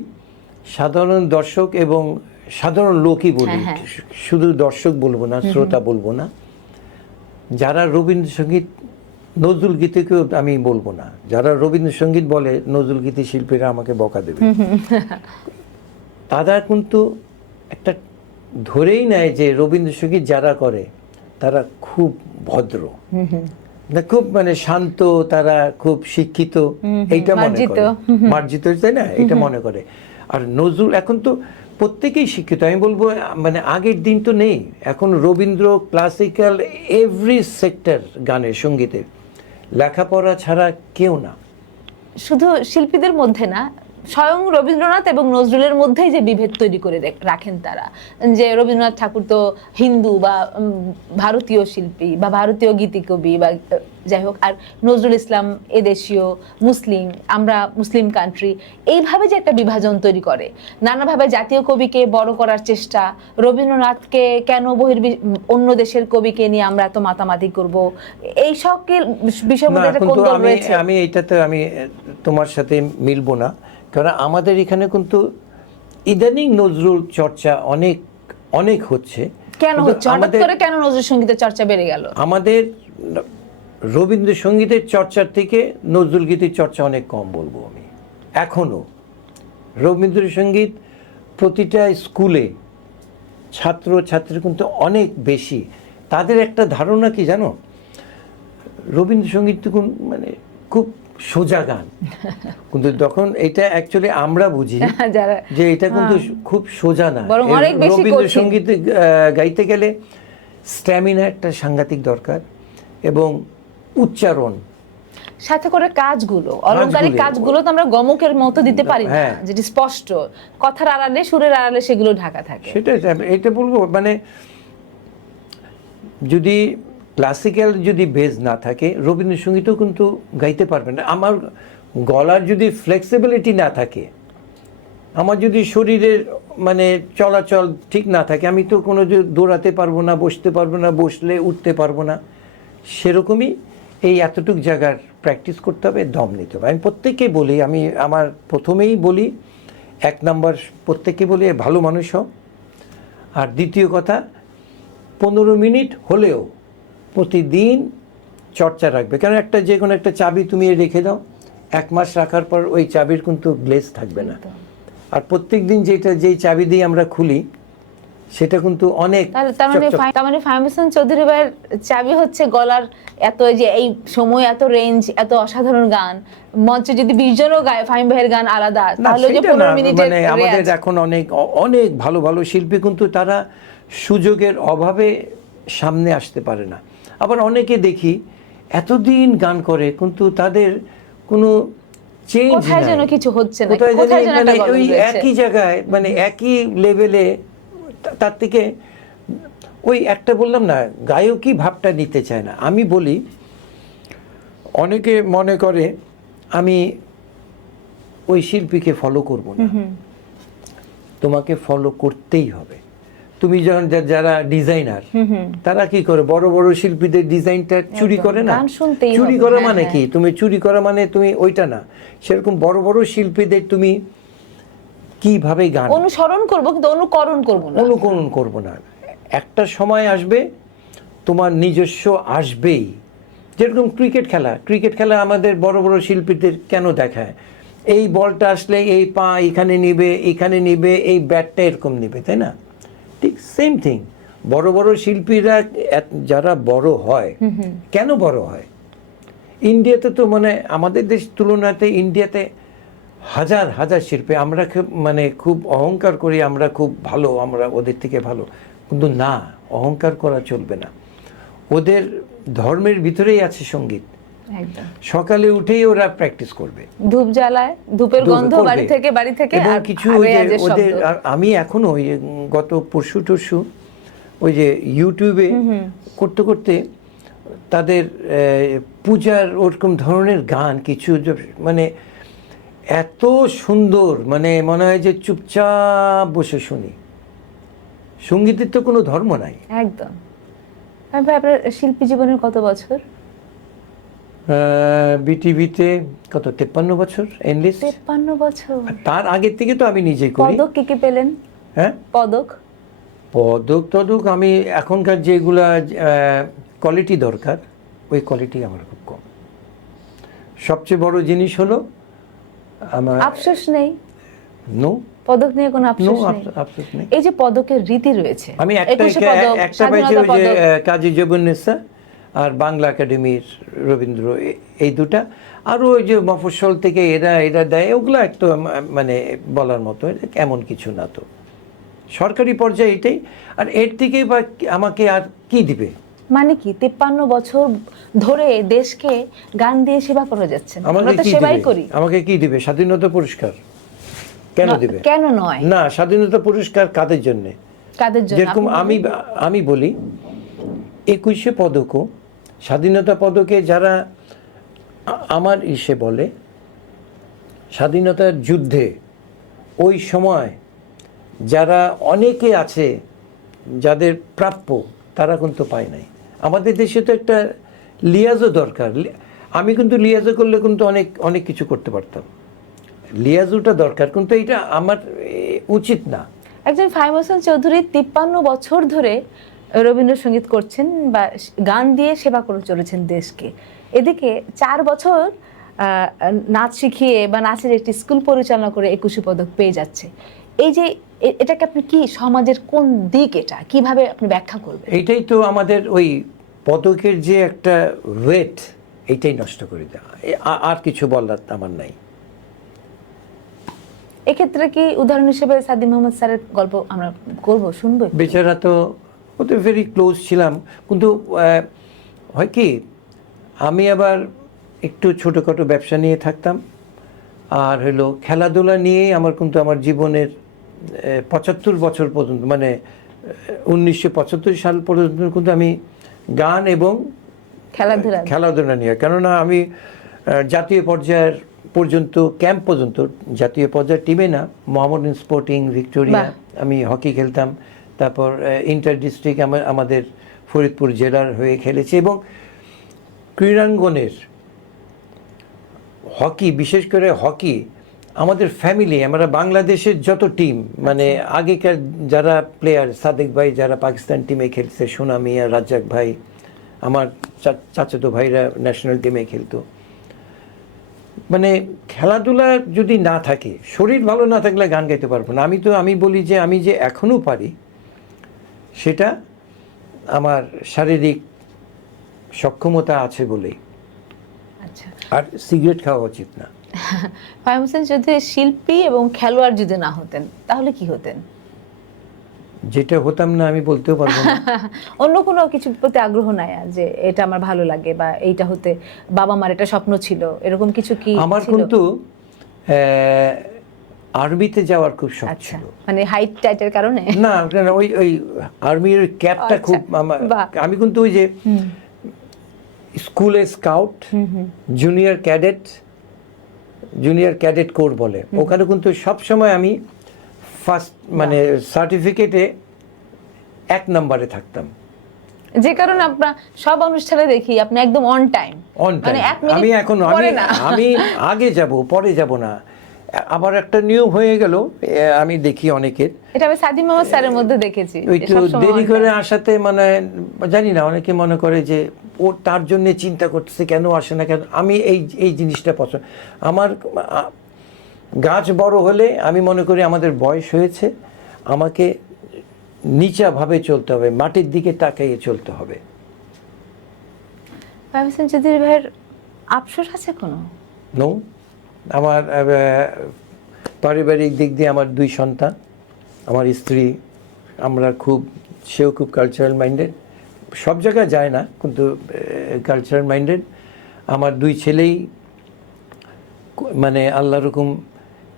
সাধারণ দর্শক এবং সাধারণ লোকই বলি, শুধু দর্শক বলবো না, শ্রোতা বলবো না। যারা রবীন্দ্রসঙ্গীত, নজরুল গীতিকেও আমি বলবো না, যারা রবীন্দ্রসঙ্গীত বলে নজরুল গীতি শিল্পীরা আমাকে বকা দেবে। তারা কিন্তু একটা ধরেই নেয় যে রবীন্দ্রসঙ্গীত যারা করে তারা খুব ভদ্র, খুব মানে শান্ত, তারা খুব শিক্ষিত, এইটা মনে করে, মার্জিত, তাই না? এটা মনে করে। আর নজরুল এখন তো প্রত্যেকেই শিক্ষিত, আমি বলবো মানে আগের দিন তো নেই। এখন রবীন্দ্র, ক্লাসিক্যাল, এভরি সেক্টর গানের, সঙ্গীতের লেখাপড়া ছাড়া কেউ না। শুধু শিল্পীদের মধ্যে না, স্বয়ং রবীন্দ্রনাথ এবং নজরুলের মধ্যেই যে বিভেদ তৈরি করে রাখেন তারা, যে রবীন্দ্রনাথ ঠাকুর তো হিন্দু বা ভারতীয় শিল্পী বা ভারতীয় গীতিকবি বা যাই হোক, আর নজরুল ইসলাম এদেশীয় মুসলিম, আমরা মুসলিম কান্ট্রি, এইভাবে যে একটা বিভাজন তৈরি করে, নানাভাবে জাতীয় কবিকে বড় করার চেষ্টা, রবীন্দ্রনাথকে কেন অন্য দেশের কবিকে নিয়ে আমরা এত মাতামাতি করব, এই সকল বিষয়ের মধ্যে একটা কিন্তু কোন্দল রয়েছে। আমি এইটাতে আমি তোমার সাথে মিলবো না, কারণ আমাদের এখানে কিন্তু ইদানিং নজরুল চর্চা অনেক অনেক হচ্ছে। কেন কিন্তু হচ্ছে হঠাৎ করে, কেন নজরুল সঙ্গীতের চর্চা বেড়ে গেল? আমাদের রবীন্দ্রসঙ্গীতের চর্চার থেকে নজরুল গীতির চর্চা অনেক কম বলবো আমি। এখনো রবীন্দ্রসঙ্গীত প্রতিটা স্কুলে ছাত্র ছাত্রী কিন্তু অনেক বেশি। তাদের একটা ধারণা কি জানো, রবীন্দ্রসঙ্গীত মানে খুব সোজা গান, কিন্তু তখন এটা অ্যাকচুয়ালি আমরা বুঝি যে এটা কিন্তু খুব সোজা না। রবীন্দ্রসঙ্গীত গাইতে গেলে স্ট্যামিনা একটা সাংঘাতিক দরকার, এবং উচ্চারণ, সাথে করে কাজগুলো, অলংকারিক কাজগুলো তো আমরা গমকের মতো দিতে পারি না, যেটি স্পষ্ট কথার আড়ালে, সুরের আড়ালে সেগুলো ঢাকা থাকে। সেটাই এটা বলবো, মানে যদি ক্লাসিক্যাল যদি বেজ না থাকে রবীন্দ্রসঙ্গীতও কিন্তু গাইতে পারবে না। আমার গলার যদি ফ্লেক্সিবিলিটি না থাকে, আমার যদি শরীরের মানে চলাচল ঠিক না থাকে, আমি তো কোনো দৌড়াতে পারবো না, বসতে পারবো না, বসলে উঠতে পারবো না। সেরকমই এই এতটুকু জায়গার প্র্যাকটিস করতে হবে, দম নিতে হবে। আমি প্রত্যেককে বলি, আমি আমার প্রথমেই বলি, 1 নম্বর প্রত্যেককে বলি ভালো মানুষ হও, আর দ্বিতীয় কথা 15 মিনিট হলেও প্রতিদিন চর্চা রাখবে। কারণ একটা যে কোনো একটা চাবি তুমি রেখে দাও, 1 মাস রাখার পর ওই চাবির কিন্তু গ্লেজ থাকবে না। আর প্রত্যেক দিন যেই চাবি দিয়ে আমরা খুলি সেটা কিন্তু অনেক। তার মানে ফাহিম হোসেন চৌধুরী ভাইয়ের চাবি হচ্ছে গলার এত, যে এই সময় এত রেঞ্জ, এত অসাধারণ গান, মঞ্চে যদি 20 জনও গায় ফাহিম ভাইয়ের গান আলাদা, তাহলে যে 15 মিনিটের মানে আমাদের এখন অনেক ভালো ভালো শিল্পী কিন্তু তারা সুযোগের অভাবে সামনে আসতে পারে না। আবার অনেকে দেখি এতদিন গান করে কিন্তু তাদের কোনো চেঞ্জ নাই, কোথায় যেন কিছু হচ্ছে না, কোথায় যেন মানে ওই একই জায়গায়, মানে একই লেভেলে। তার থেকে ওই একটা বললাম না, গায়কই ভাবটা নিতে চায় না। আমি বলি, অনেকে মনে করে আমি ওই শিল্পীকে ফলো করব না, তোমাকে ফলো করতেই হবে। তুমি যখন যারা ডিজাইনার, তারা কি করে, বড় বড় শিল্পীদের ডিজাইনটা চুরি করে না। চুরি করা মানে কি, তুমি চুরি করা মানে তুমি ওইটা না। সেরকম বড় বড় শিল্পীদের তুমি কিভাবে গান অনুসরণ করব, কিন্তু অনুকরণ করব না। একটা সময় আসবে তোমার নিজস্ব আসবেই। যেরকম ক্রিকেট খেলা আমাদের বড় বড় শিল্পীদের কেন দেখায়, এই বলটা আসলে এই পা এখানে নিবে, এই ব্যাটটা এরকম নিবে, তাই না? ঠিক সেম থিং, বড় বড় শিল্পীরা যারা বড় হয়, কেন বড় হয়? ইন্ডিয়াতে তো মানে আমাদের দেশ তুলনাতে ইন্ডিয়াতে হাজার হাজার শিল্পী, আমরা মানে খুব অহংকার করি, আমরা খুব ভালো, আমরা ওদের থেকে ভালো, কিন্তু না, অহংকার করা চলবে না। ওদের ধর্মের ভিতরেই আছে সঙ্গীত। সকালে উঠেই ওরা প্র্যাকটিস করবে, ধূপ জ্বালায়, ধূপের গন্ধ বাড়ি থেকে এবং কিছু ওদের। আমি এখনো ওই গত পরশু ওই যে ইউটিউবে করতে করতে তাদের পূজার ওরকম ধরনের গান কিছু, মানে এত সুন্দর, মানে মনে হয় যে চুপচাপ বসে শুনি। সঙ্গীতের তো কোনো ধর্ম নাই। একদম। আপনার শিল্পী জীবনের কত বছর? বিটিভিতে কত, 53 বছর এনলিস্ট। 53 বছর। তার আগের থেকে তো আমি নিজেই করি। পদক কি পেলেন? হ্যাঁ, পদক আমি এখনকার যেগুলা কোয়ালিটি দরকার, ওই কোয়ালিটি আমার খুব কম। সবচেয়ে বড় জিনিস হলো আমার আফসোস নেই। নো, পদক নিয়ে কোনো আফসোস নেই। এই যে পদকের রীতি রয়েছে, আমি একটা পাইছি, ওই যে কাজী জবুন্নেসা আর বাংলা একাডেমির রবীন্দ্র, এই দুটা। আরও ওই যে মফস্বল থেকে এরা দেয়, ওগুলো একটু মানে বলার মতো এমন কিছু না। তো সরকারি পর্যায়ে এটাই। আর এর থেকে বা আমাকে আর কি দিবে? মানে কি 53 বছর ধরে দেশকে গান দিয়ে সেবা করে যাচ্ছেন, আমরা তো সেবাই করি। আমাকে কি দিবে? স্বাধীনতা পুরস্কার? কেন দেবে? কেন নয়? না, স্বাধীনতা পুরস্কার কাদের জন্য? কাদের জন্য? যেরকম আমি বলি 21শে পদকও স্বাধীনতা পদকে যারা আমার ইসে বলে স্বাধীনতার যুদ্ধে ওই সময় যারা অনেকে আছে যাদের প্রাপ্য, তারা কিন্তু পায় নাই। আমাদের দেশে তো একটা লিয়াজও দরকার। আমি কিন্তু লিয়াজও করলে কিন্তু অনেক কিছু করতে পারতাম। লিয়াজুটা দরকার, কিন্তু এটা আমার উচিত না। একজন ফাহিম হোসেন চৌধুরী 53 বছর ধরে রবীন্দ্রসঙ্গীত করছেন বা গান দিয়ে সেবা করে চলেছেন দেশকে। এদিকে 4 বছর নাচ শিখিয়ে বা নাচের একটি স্কুল পরিচালনা করে 21 পদক পেয়ে যাচ্ছে। এই যে এটাকে আপনি কি সমাজের কোন দিক, এটা কিভাবে আপনি ব্যাখ্যা করবেন? এইটাই তো আমাদের ওই পদকের যে একটা ওয়েট, এইটাই নষ্ট করে দেওয়া। আর কিছু বলার আমার নাই। এক্ষেত্রে কি উদাহরণ হিসেবে সাদি মোহাম্মদ স্যারের গল্প আমরা শুনবো? বেচারা তো ওদের ভেরি ক্লোজ ছিলাম, কিন্তু হয় কি আমি আবার একটু ছোটোখাটো ব্যবসা নিয়ে থাকতাম, আর হলো খেলাধুলা নিয়ে আমার জীবনের 75 বছর পর্যন্ত, মানে 1975 সাল পর্যন্ত কিন্তু আমি গান এবং খেলাধুলা নিয়ে, কেননা আমি জাতীয় পর্যায়ের পর্যন্ত ক্যাম্প পর্যন্ত, জাতীয় পর্যায়ের টিমে না, মোহাম্মডান স্পোর্টিং ভিক্টোরিয়া আমি হকি খেলতাম, তারপর ইন্টার ডিস্ট্রিক্ট আমাদের ফরিদপুর জেলার হয়ে খেলেছি, এবং ক্রীড়াঙ্গনের হকি, বিশেষ করে হকি আমাদের ফ্যামিলি, আমরা বাংলাদেশের যত টিম, মানে আগেকার যারা প্লেয়ার, সাদেক ভাই যারা পাকিস্তান টিমে খেলছে, সোনা মিয়া, রাজ্জাক ভাই, আমার চাচাতো ভাইরা ন্যাশনাল টিমে খেলতো। মানে খেলাধুলা যদি না থাকে, শরীর ভালো না থাকলে গান গাইতে পারবো না। আমি বলি যে আমি যে এখনো পারি, সেটা আমার শারীরিক সক্ষমতা আছে বলেই। আচ্ছা, আর সিগারেট খাওয়া উচিত না। ফাহিম হোসেন যদি শিল্পী এবং খেলোয়াড় যদি না হতেন, তাহলে কি হতেন? যেটা হতাম না আমি বলতেও পারবো না। অন্য কোনো কিছু প্রতি আগ্রহ নাই যে এটা আমার ভালো লাগে বা এইটা হতে বাবা মার এটা স্বপ্ন ছিল, এরকম কিছু কি? আমার কিন্তু আর্মিতে যাওয়ার খুব শখ ছিল। মানে হাইট টাইটের কারণে না, ওই আর্মির ক্যাপটা খুব আমি কিন্তু ওই যে স্কুলে স্কাউট, জুনিয়র ক্যাডেট কোর বলে, ওখানে কিন্তু সবসময় আমি ফার্স্ট, মানে সার্টিফিকেটে 1 নম্বরে থাকতাম। যে কারণে আপনার সব অনুষ্ঠানে দেখি আপনি একদম অন টাইম। আমি আগে যাব, পরে যাব না। আবার একটা নিয়ম হয়ে গেল, আমি দেখি অনেকের, এটা আমি সাদি মোহাম্মদ স্যারের মধ্যে দেখেছি, ওই তো দেরি করে আসাতে, মানে জানি না, অনেকে মনে করে যে ও তার জন্য চিন্তা করতেছে কেন আসে না কেন। আমি এই জিনিসটা পছন্দ। আমার গাছ বড় হলে আমি মনে করি আমাদের বয়স হয়েছে, আমাকে নিচাভাবে চলতে হবে, মাটির দিকে তাকিয়ে চলতে হবে। ফাহিম হোসেন চৌধুরী ভাইয়ের আফসোস আছে কোনো? নো, আমার পারিবারিক দিক দিয়ে আমার 2 সন্তান, আমার স্ত্রী, সেও খুব কালচারাল মাইন্ডেড, সব জায়গায় যায় না কিন্তু কালচারাল মাইন্ডেড। আমার 2 ছেলেই মানে আল্লাহ রকম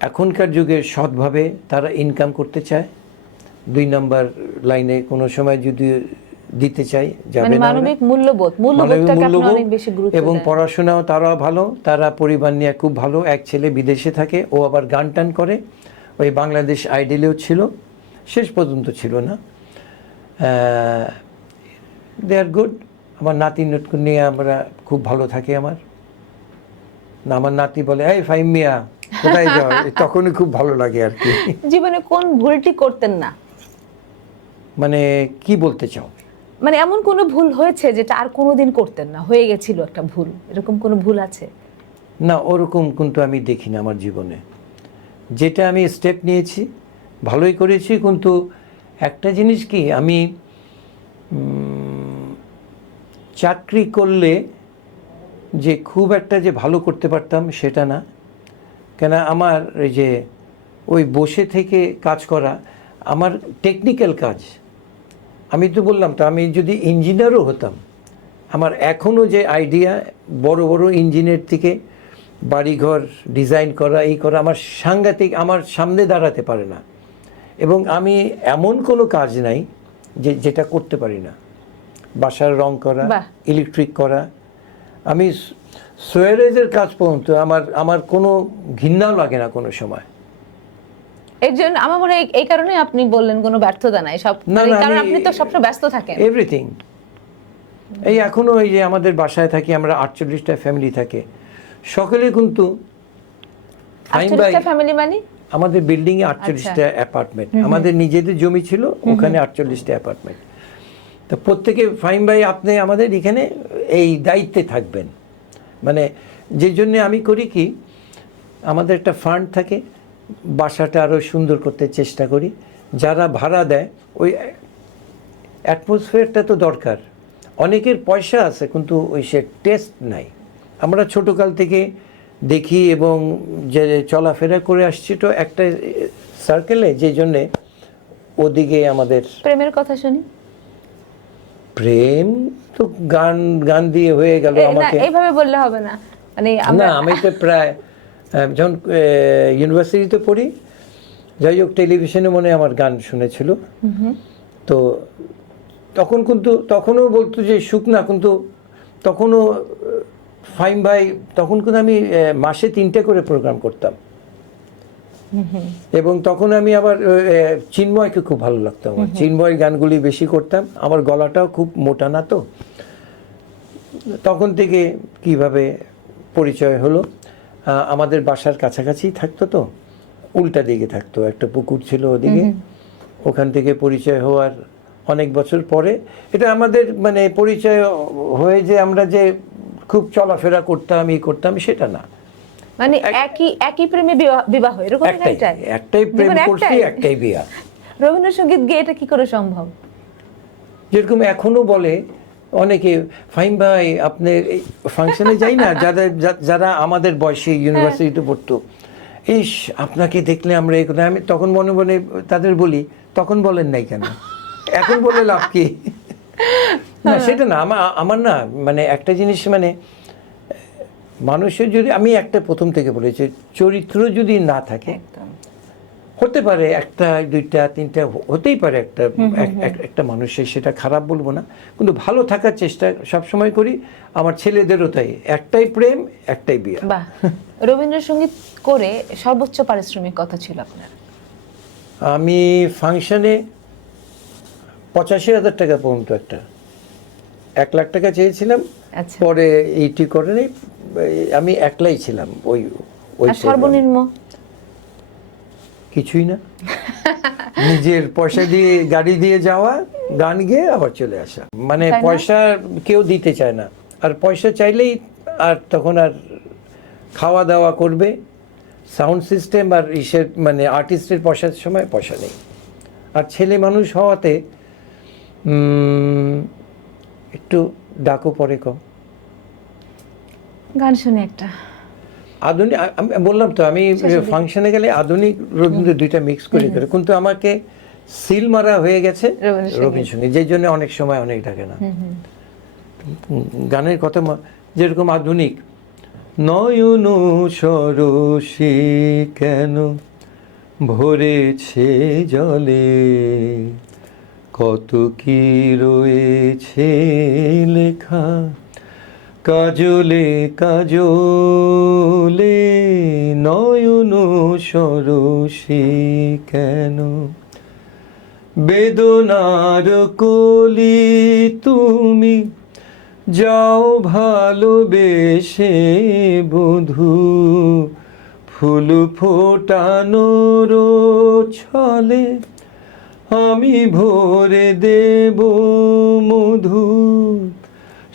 এখনকার যুগে সৎভাবে তারা ইনকাম করতে চায়। 2 নম্বর লাইনে কোনো সময় যদি দিতে চাই যাবে না, মানবিক মূল্যবোধটাকে আপনি অনেক বেশি গুরুত্ব দেন। এবং পড়াশোনাও তারা ভালো, তারা পরিবার নিয়ে খুব ভালো। এক ছেলে বিদেশে থাকে, ও আবার গান টান করে, ওই বাংলাদেশ আইডলেও ছিল, শেষ পর্যন্ত ছিল না। দে আর গুড। আমার নাতি নটকুন নিয়ে আমরা খুব ভালো থাকি। আমার নাতি বলে, এই ফাহিম মিয়া কোথায় যাও, তখনই খুব ভালো লাগে আর কি। জীবনে কোন ভুলটি করতেন না? মানে কি বলতে চাও? মানে এমন কোনো ভুল হয়েছে যেটা আর কোনোদিন করতেন না, হয়ে গেছিল একটা ভুল, এরকম কোনো ভুল আছে? না, ওরকম কিন্তু আমি দেখি না আমার জীবনে। যেটা আমি স্টেপ নিয়েছি ভালোই করেছি, কিন্তু একটা জিনিস কি, আমি চাকরি করলে যে খুব একটা যে ভালো করতে পারতাম সেটা না। কেন আমার এই যে ওই বসে থেকে কাজ করা, আমার টেকনিক্যাল কাজ, আমি তো বললাম তো, আমি যদি ইঞ্জিনিয়ারও হতাম, আমার এখনও যে আইডিয়া বড় বড় ইঞ্জিনের থেকে বাড়িঘর ডিজাইন করা, এই করা আমার সাংঘাতিক, আমার সামনে দাঁড়াতে পারে না। এবং আমি এমন কোনো কাজ নাই যেটা করতে পারি না। বাসার রং করা, বাহ। ইলেকট্রিক করা, আমি সোয়ারেজের কাজ পর্যন্ত আমার কোনো ঘৃণাও লাগে না কোনো সময়। এর জন্য আমার মনে হয় এই কারণে আপনি বললেন কোনো ব্যর্থতা নাই সব, না, মানে না, কারণ আমি- আপনি তো সবসময় ব্যস্ত থাকেন। এভরিথিং। এই এখনো এই যে আমাদের বাসায় থাকি আমরা 48টা ফ্যামিলি থাকে, সকলে কিন্তু ফাহিম ভাই, 48টা ফ্যামিলি মানে আমাদের বিল্ডিং এ 48টা অ্যাপার্টমেন্ট, আমাদের নিজেদের জমি ছিল, ওখানে 48টা অ্যাপার্টমেন্ট। তো প্রত্যেকে ফাহিম ভাই আপনি আমাদের এখানে এই দায়িত্বে থাকবেন, মানে যে জন্য আমি করি কি, আমাদের একটা ফান্ড থাকে, বাসাটা আরও সুন্দর করতে চেষ্টা করি। যারা ভাড়া দেয় ওই অ্যাটমসফিয়ারটা তো দরকার। অনেকের পয়সা আছে কিন্তু ওই সে টেস্ট নাই। আমরা ছোটোকাল থেকে দেখি এবং যে চলাফেরা করে আসছি তো একটা সার্কেলে, যে জন্যে ওদিকে আমাদের প্রেমের কথা শুনি। প্রেম তো গান দিয়ে হয়ে গেল না, আমাকে। এইভাবে বললে হবে না, মানে না, আমি তো প্রায় যখন ইউনিভার্সিটিতে পড়ি, যাই হোক টেলিভিশনে মনে হয় আমার গান শুনেছিল। তো তখনও বলতো যে শুকনা, কিন্তু তখনও ফাহিম ভাই, তখন কিন্তু আমি মাসে 3টে করে প্রোগ্রাম করতাম। এবং তখন আমি আবার চিন্ময়কে খুব ভালো লাগতো, আমার চিন্ময়ের গানগুলি বেশি করতাম। আমার গলাটাও খুব মোটা না, তো তখন থেকে কিভাবে পরিচয় হলো, আমাদের বাসার কাছাকাছি থাকতো, তো উল্টা দিকে থাকতো, একটা পুকুর ছিল ওদিকে, ওখান থেকে পরিচয় হওয়ার অনেক বছর পরে এটা আমাদের মানে পরিচয় হয়ে যে আমরা যে খুব চলাফেরা করতাম, সেটা না, মানে একই প্রেমে বিবাহ এরকম একটাই প্রেম করছি, একটাই বিয়া। রবীন্দ্রসঙ্গীত গেয়ে এটা কি করে সম্ভব? যেরকম এখনো বলে অনেকে, ফাহিম ভাই আপনি ফাংশনে যাই না, যারা আমাদের বয়সে ইউনিভার্সিটিতে পড়তো, ইস আপনাকে দেখলে আমরা এই কথা, আমি তখন মনে মনে তাদের বলি, তখন বলেন নাই কেন, এখন বলে লাভ কি? না সেটা না, আমার না, মানে একটা জিনিস, মানে মানুষের যদি, আমি একটা প্রথম থেকে বলেছি, চরিত্র যদি না থাকে, হতে পারে একটা, দুইটা, তিনটা হতেই পারে একটা মানুষের, সেটা খারাপ বলবো না, কিন্তু ভালো থাকার চেষ্টা সবসময় করি। আমার ছেলেদেরও তাই, একটাই প্রেম, একটাই বিয়ে। বাহ। রবীন্দ্রসঙ্গীত করে সর্বোচ্চ পারিশ্রমিক কত ছিল আপনার? আমি ফাংশনে 85,000 টাকা পর্যন্ত, একটা 1 লাখ টাকা চেয়েছিলাম, আচ্ছা। পরে এইটি করে নেই, আমি একলাই ছিলাম ওই আর সর্বনিম্ন? কিছুই না, নিজের পয়সা দিয়ে গাড়ি দিয়ে যাওয়া, গান গেয়ে আবার চলে আসা, মানে তাই না? পয়সা কেউ দিতে চায় না, আর পয়সা চাইলেই আর তখন আর খাওয়া দাওয়া করবে, সাউন্ড সিস্টেম আর ইসের, মানে আর্টিস্টের পয়সার সময় পয়সা নেই। আর ছেলে মানুষ হওয়াতে একটু ডাকও পরে কম। গান শুনে একটা আধুনিক, আমি বললাম তো, আমি ফাংশনে গেলে আধুনিক রবীন্দ্র দুইটা মিক্স করে করে, কিন্তু আমাকে সিল মারা হয়ে গেছে রবীন্দ্রসঙ্গীত, যেই জন্য অনেক সময় অনেক ডাকে না। গানের কথা যেরকম আধুনিক, নয়ন সরসী কেন ভরেছে জলে, কত কি রয়েছে লেখা কাজলে কাজলে, নয়ন সরসী কেন, বেদনার কলি তুমি যাও ভালোবেসে বধূ, ফুল ফোটানোর ছলে আমি ভরে দেব মধু,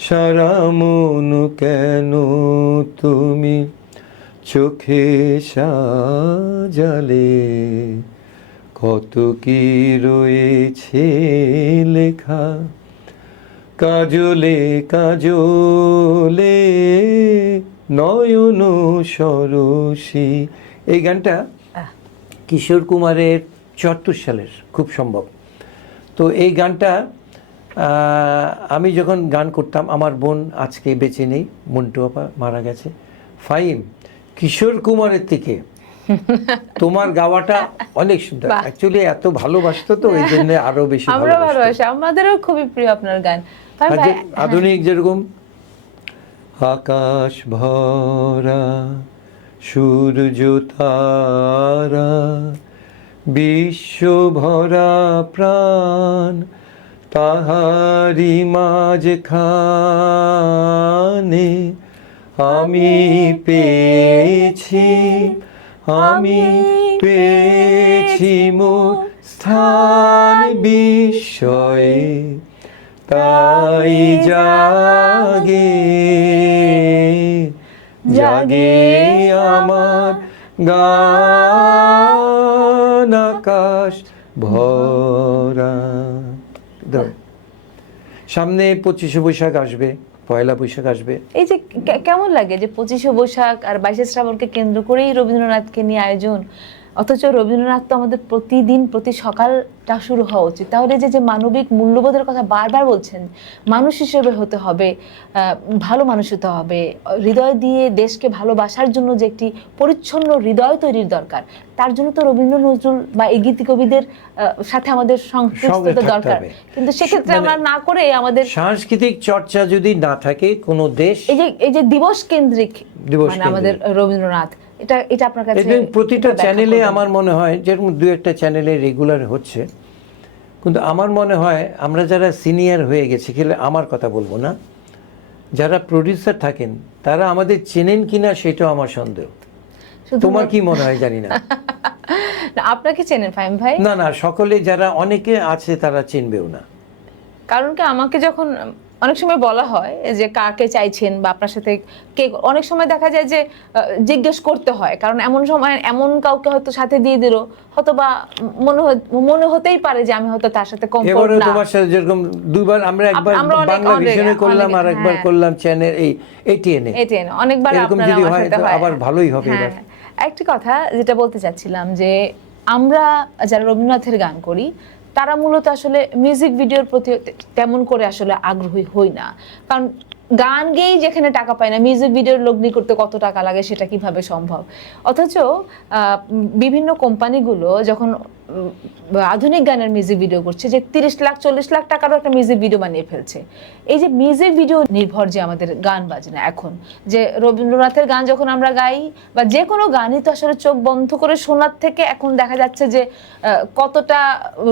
সারা মন কেন তুমি চোখে সাজালে, কত কি রয়েছে লেখা কাজলে কাজলে, নয়ন সরসী। এই গানটা কিশোর কুমারের 74 সালের খুব সম্ভব। তো এই গানটা আমি যখন গান করতাম, আমার বোন আজকে বেঁচে নেই, মন্টু আপা মারা গেছে, ফাহিম কিশোর কুমারের থেকে তোমার গাওয়াটা অনেক সুন্দর। বাহ। অ্যাকচুয়ালি এত ভালোবাসতো তো এই জন্য আরো বেশি আমরা ভালোবাসতো। ভালোবাসি, আমাদেরও খুবই প্রিয় আপনার গান। ভাই, আর ভাই, যে আধুনিক যেরকম আকাশ ভরা সূর্য তারা বিশ্ব ভরা প্রাণ তাহারি মাঝখানে আমি পেয়েছি মোর স্থান বিস্ময়ে তাই জাগে আমার গান আকাশ ভরা। ধর, সামনে 25শে বৈশাখ আসবে, পয়লা বৈশাখ আসবে। এই যে কেমন লাগে যে 25শে বৈশাখ আর 22শে শ্রাবণকে কেন্দ্র করেই রবীন্দ্রনাথকে নিয়ে আয়োজন, অথচ রবীন্দ্রনাথ তো আমাদের প্রতিদিন প্রতি সকালটা শুরু হওয়া উচিত। তাহলে যে মানবিক মূল্যবোধের কথা বারবার বলছেন, মানুষ হিসেবে হতে হবে, ভালো মানুষ হতে হবে, হৃদয় দিয়ে দেশকে ভালোবাসার জন্য যে একটি পরিচ্ছন্ন হৃদয় তৈরির দরকার, তার জন্য তো রবীন্দ্র নজরুল বা এই গীতি কবিদের সাথে আমাদের সংশ্লিষ্টতা দরকার। কিন্তু সেক্ষেত্রে আমরা না করে আমাদের সাংস্কৃতিক চর্চা যদি না থাকে কোনো দেশ, এই যে দিবস কেন্দ্রিক মানে আমাদের রবীন্দ্রনাথ, এটা আপনার কাছে এবং প্রতিটা চ্যানেলে আমার মনে হয়, যেরকম দু একটা চ্যানেলে রেগুলার হচ্ছে, কিন্তু আমার মনে হয় আমরা যারা সিনিয়র হয়ে গেছি, খেলে আমার কথা বলবো না, যারা প্রডিউসার থাকেন তারা আমাদের চেনেন কিনা সেটাও আমার সন্দেহ। তোমার কি মনে হয় জানি না। আপনাকে চেনেন ফাহিম ভাই? না না, সকলে যারা অনেকে আছে তারা চিনবেও না। কারণ কি আমাকে যখন অনেক সময় বলা হয় যে কাকে চাইছেন বা আপনার সাথে কে, অনেক সময় দেখা যায় যে জিজ্ঞেস করতে হয়, কারণ এমন সময় এমন কাউকে হয়তো সাথে দিয়ে দিল, হয়তো বা মনে হতেই পারে যে আমি হয়তো তার সাথে কমফোর্ট এবারে না। তোমার সাথে যেরকম দুইবার আমরা একবার বাংলা ভিশনে করলাম আর একবার করলাম চ্যানেল এই এটিএন অনেকবার এরকম আপনারা যদি আমার হয় সাথে তো হয়। আবার ভালোই হবে এবার। হ্যাঁ, একটি কথা যেটা বলতে চাচ্ছিলাম যে আমরা যারা রবীন্দ্রনাথের গান করি তারা মূলত আসলে মিউজিক ভিডিওর প্রতি তেমন করে আসলে আগ্রহী হই না, কারণ গান গেয়েই যেখানে টাকা পায় না, মিউজিক ভিডিওর লগ্নি করতে কত টাকা লাগে সেটা কিভাবে সম্ভব। অথচ বিভিন্ন কোম্পানিগুলো যখন আধুনিক গানের মিউজিক ভিডিও করছে, যে 30 লাখ 40 লাখ টাকারও একটা মিউজিক ভিডিও বানিয়ে ফেলছে। এই যে মিউজিক ভিডিও নির্ভর যে আমাদের গান বাজনা, এখন যে রবীন্দ্রনাথের গান যখন আমরা গাই বা যে কোনো গানই তো আসলে চোখ বন্ধ করে শোনার থেকে এখন দেখা যাচ্ছে যে কতটা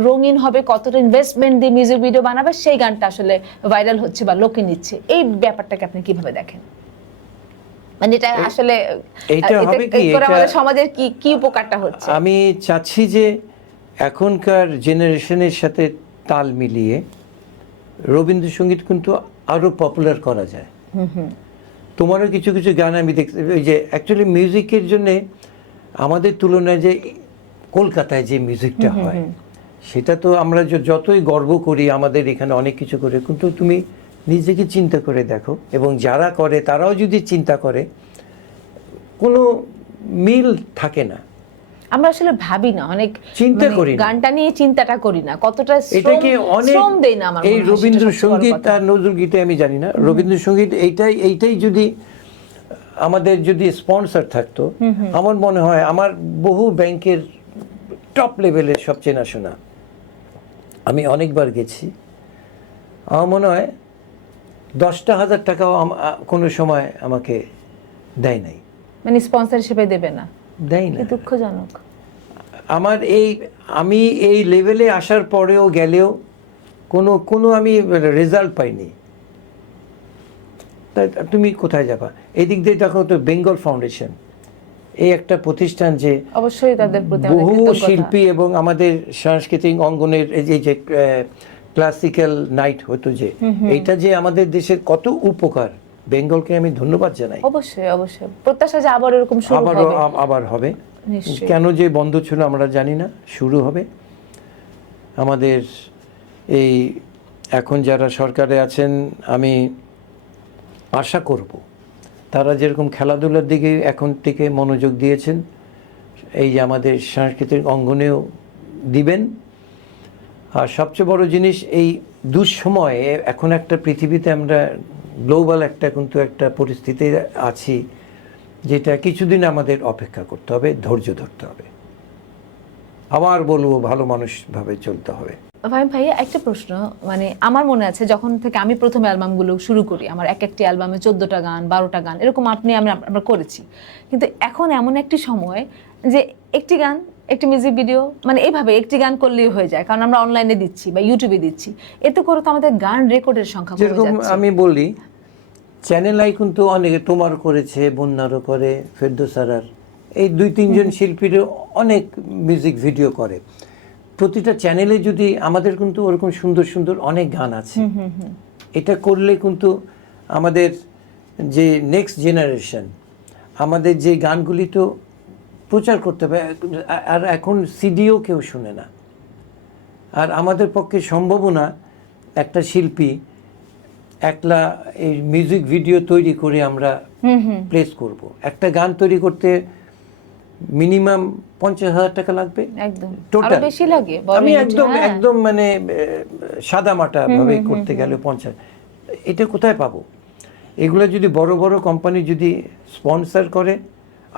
রঙিন হবে, কতটা ইনভেস্টমেন্ট দিয়ে মিউজিক ভিডিও বানাবে, সেই গানটা আসলে ভাইরাল হচ্ছে বা লোকে নিচ্ছে। এই ব্যাপারটাকে আপনি কিভাবে দেখেন? মানে এটা আসলে এইটা হবে কি, আমাদের সমাজের কি উপকারটা হচ্ছে? আমি চাচ্ছি যে এখনকার জেনারেশনের সাথে তাল মিলিয়ে রবীন্দ্রসঙ্গীত কিন্তু আরো পপুলার করা যায়। তোমারও কিছু কিছু গান আমি দেখতে, ওই যে অ্যাকচুয়ালি মিউজিকের জন্য আমাদের তুলনায় যে কলকাতায় যে মিউজিকটা হয় সেটা তো আমরা যতই গর্ব করি আমাদের এখানে অনেক কিছু করে, কিন্তু তুমি নিজেকে চিন্তা করে দেখো, এবং যারা করে তারাও যদি চিন্তা করে, কোনো মিল থাকে না। আমরা আসলে ভাবি না, অনেক চিন্তা করি না, গানটা নিয়ে চিন্তাটা করি না, কতটা এটাকে অনেক শ্রম দেই না। আমার এই রবীন্দ্রসঙ্গীত আর নজরুল গীতে আমি জানি না, রবীন্দ্রসঙ্গীত এইটাই যদি আমাদের যদি স্পন্সর থাকতো, আমার মনে হয় আমার বহু ব্যাংকের টপ লেভেলের সব চেনাশোনা, আমি অনেকবার গেছি, আমার মনে হয় 10,000 টাকাও কোনো সময় আমাকে দেয় নাই। মানে স্পন্সর হিসেবে দেবে না, দেয় না। দুঃখজনক। আমি এই লেভেলে আসার পরেও গেলেও কোনো আমি রেজাল্ট পাইনি। তাই তুমি কোথায় যাবা? এই দিক দিয়ে দেখো তো, বেঙ্গল ফাউন্ডেশন এই একটা প্রতিষ্ঠান যে অবশ্যই তাদের প্রতি বহু শিল্পী এবং আমাদের সাংস্কৃতিক অঙ্গনের এই যে ক্লাসিক্যাল নাইট হতো, যে এইটা যে আমাদের দেশের কত উপকার, বেঙ্গলকে আমি ধন্যবাদ জানাই। অবশ্যই অবশ্যই প্রত্যাশা যে আবার এরকম শুরু হবে, আবার হবে। নিশ্চয়ই। কেন যে বন্ধ ছিল আমরা জানি না, শুরু হবে। আমাদের এই এখন যারা সরকারে আছেন, আমি আশা করব তারা যেরকম খেলাধুলার দিকে এখন থেকে মনোযোগ দিয়েছেন, এই যে আমাদের সাংস্কৃতিক অঙ্গনেও দিবেন। আর সবচেয়ে বড় জিনিস, এই দুঃসময়ে এখন একটা পৃথিবীতে আমরা গ্লোবাল একটা কিন্তু একটা পরিস্থিতি আছি, যেটা কিছুদিন আমাদের অপেক্ষা করতে হবে, ধৈর্য ধরতে হবে। আবার বলবো, ভালো মানুষ ভাবে চলতে হবে। ভাইয়া একটা প্রশ্ন, মানে আমার মনে আছে যখন থেকে আমি প্রথম অ্যালবামগুলো শুরু করি, আমার একটি অ্যালবামে 14টা গান 12টা গান এরকম আমরা করেছি, কিন্তু এখন এমন একটি সময় যে একটি গান, একটি মিউজিক ভিডিও, মানে এইভাবে একটি গান করলেই হয়ে যায়, কারণ আমরা অনলাইনে দিচ্ছি বা ইউটিউবে দিচ্ছি, এতে করে তো আমাদের গান রেকর্ডের সংখ্যা কমে যেরকম যাচ্ছে। আমি বলি, চ্যানেল আই কিন্তু অনেকে, তোমার করেছে, বন্যারও করে, ফেরদৌসারার, এই 2-3 জন শিল্পীরও অনেক মিউজিক ভিডিও করে। প্রতিটা চ্যানেলে যদি আমাদের কিন্তু ওরকম সুন্দর সুন্দর অনেক গান আছে, এটা করলে কিন্তু আমাদের যে নেক্সট জেনারেশন, আমাদের যে গানগুলি তো প্রচার করতে হবে। আর এখন সিডিও কেউ শুনে না, আর আমাদের পক্ষে সম্ভবও না একটা শিল্পী একলা এই মিউজিক ভিডিও তৈরি করে আমরা প্লেস করব। একটা গান তৈরি করতে মিনিমাম 50,000 টাকা লাগবে একদম, টোটাল। আরো বেশি লাগে। আমি একদম মানে সাদা মাটা ভাবে করতে গেলে 50। এটা কোথায় পাবো? এগুলো যদি বড় বড় কোম্পানি যদি স্পন্সর করে,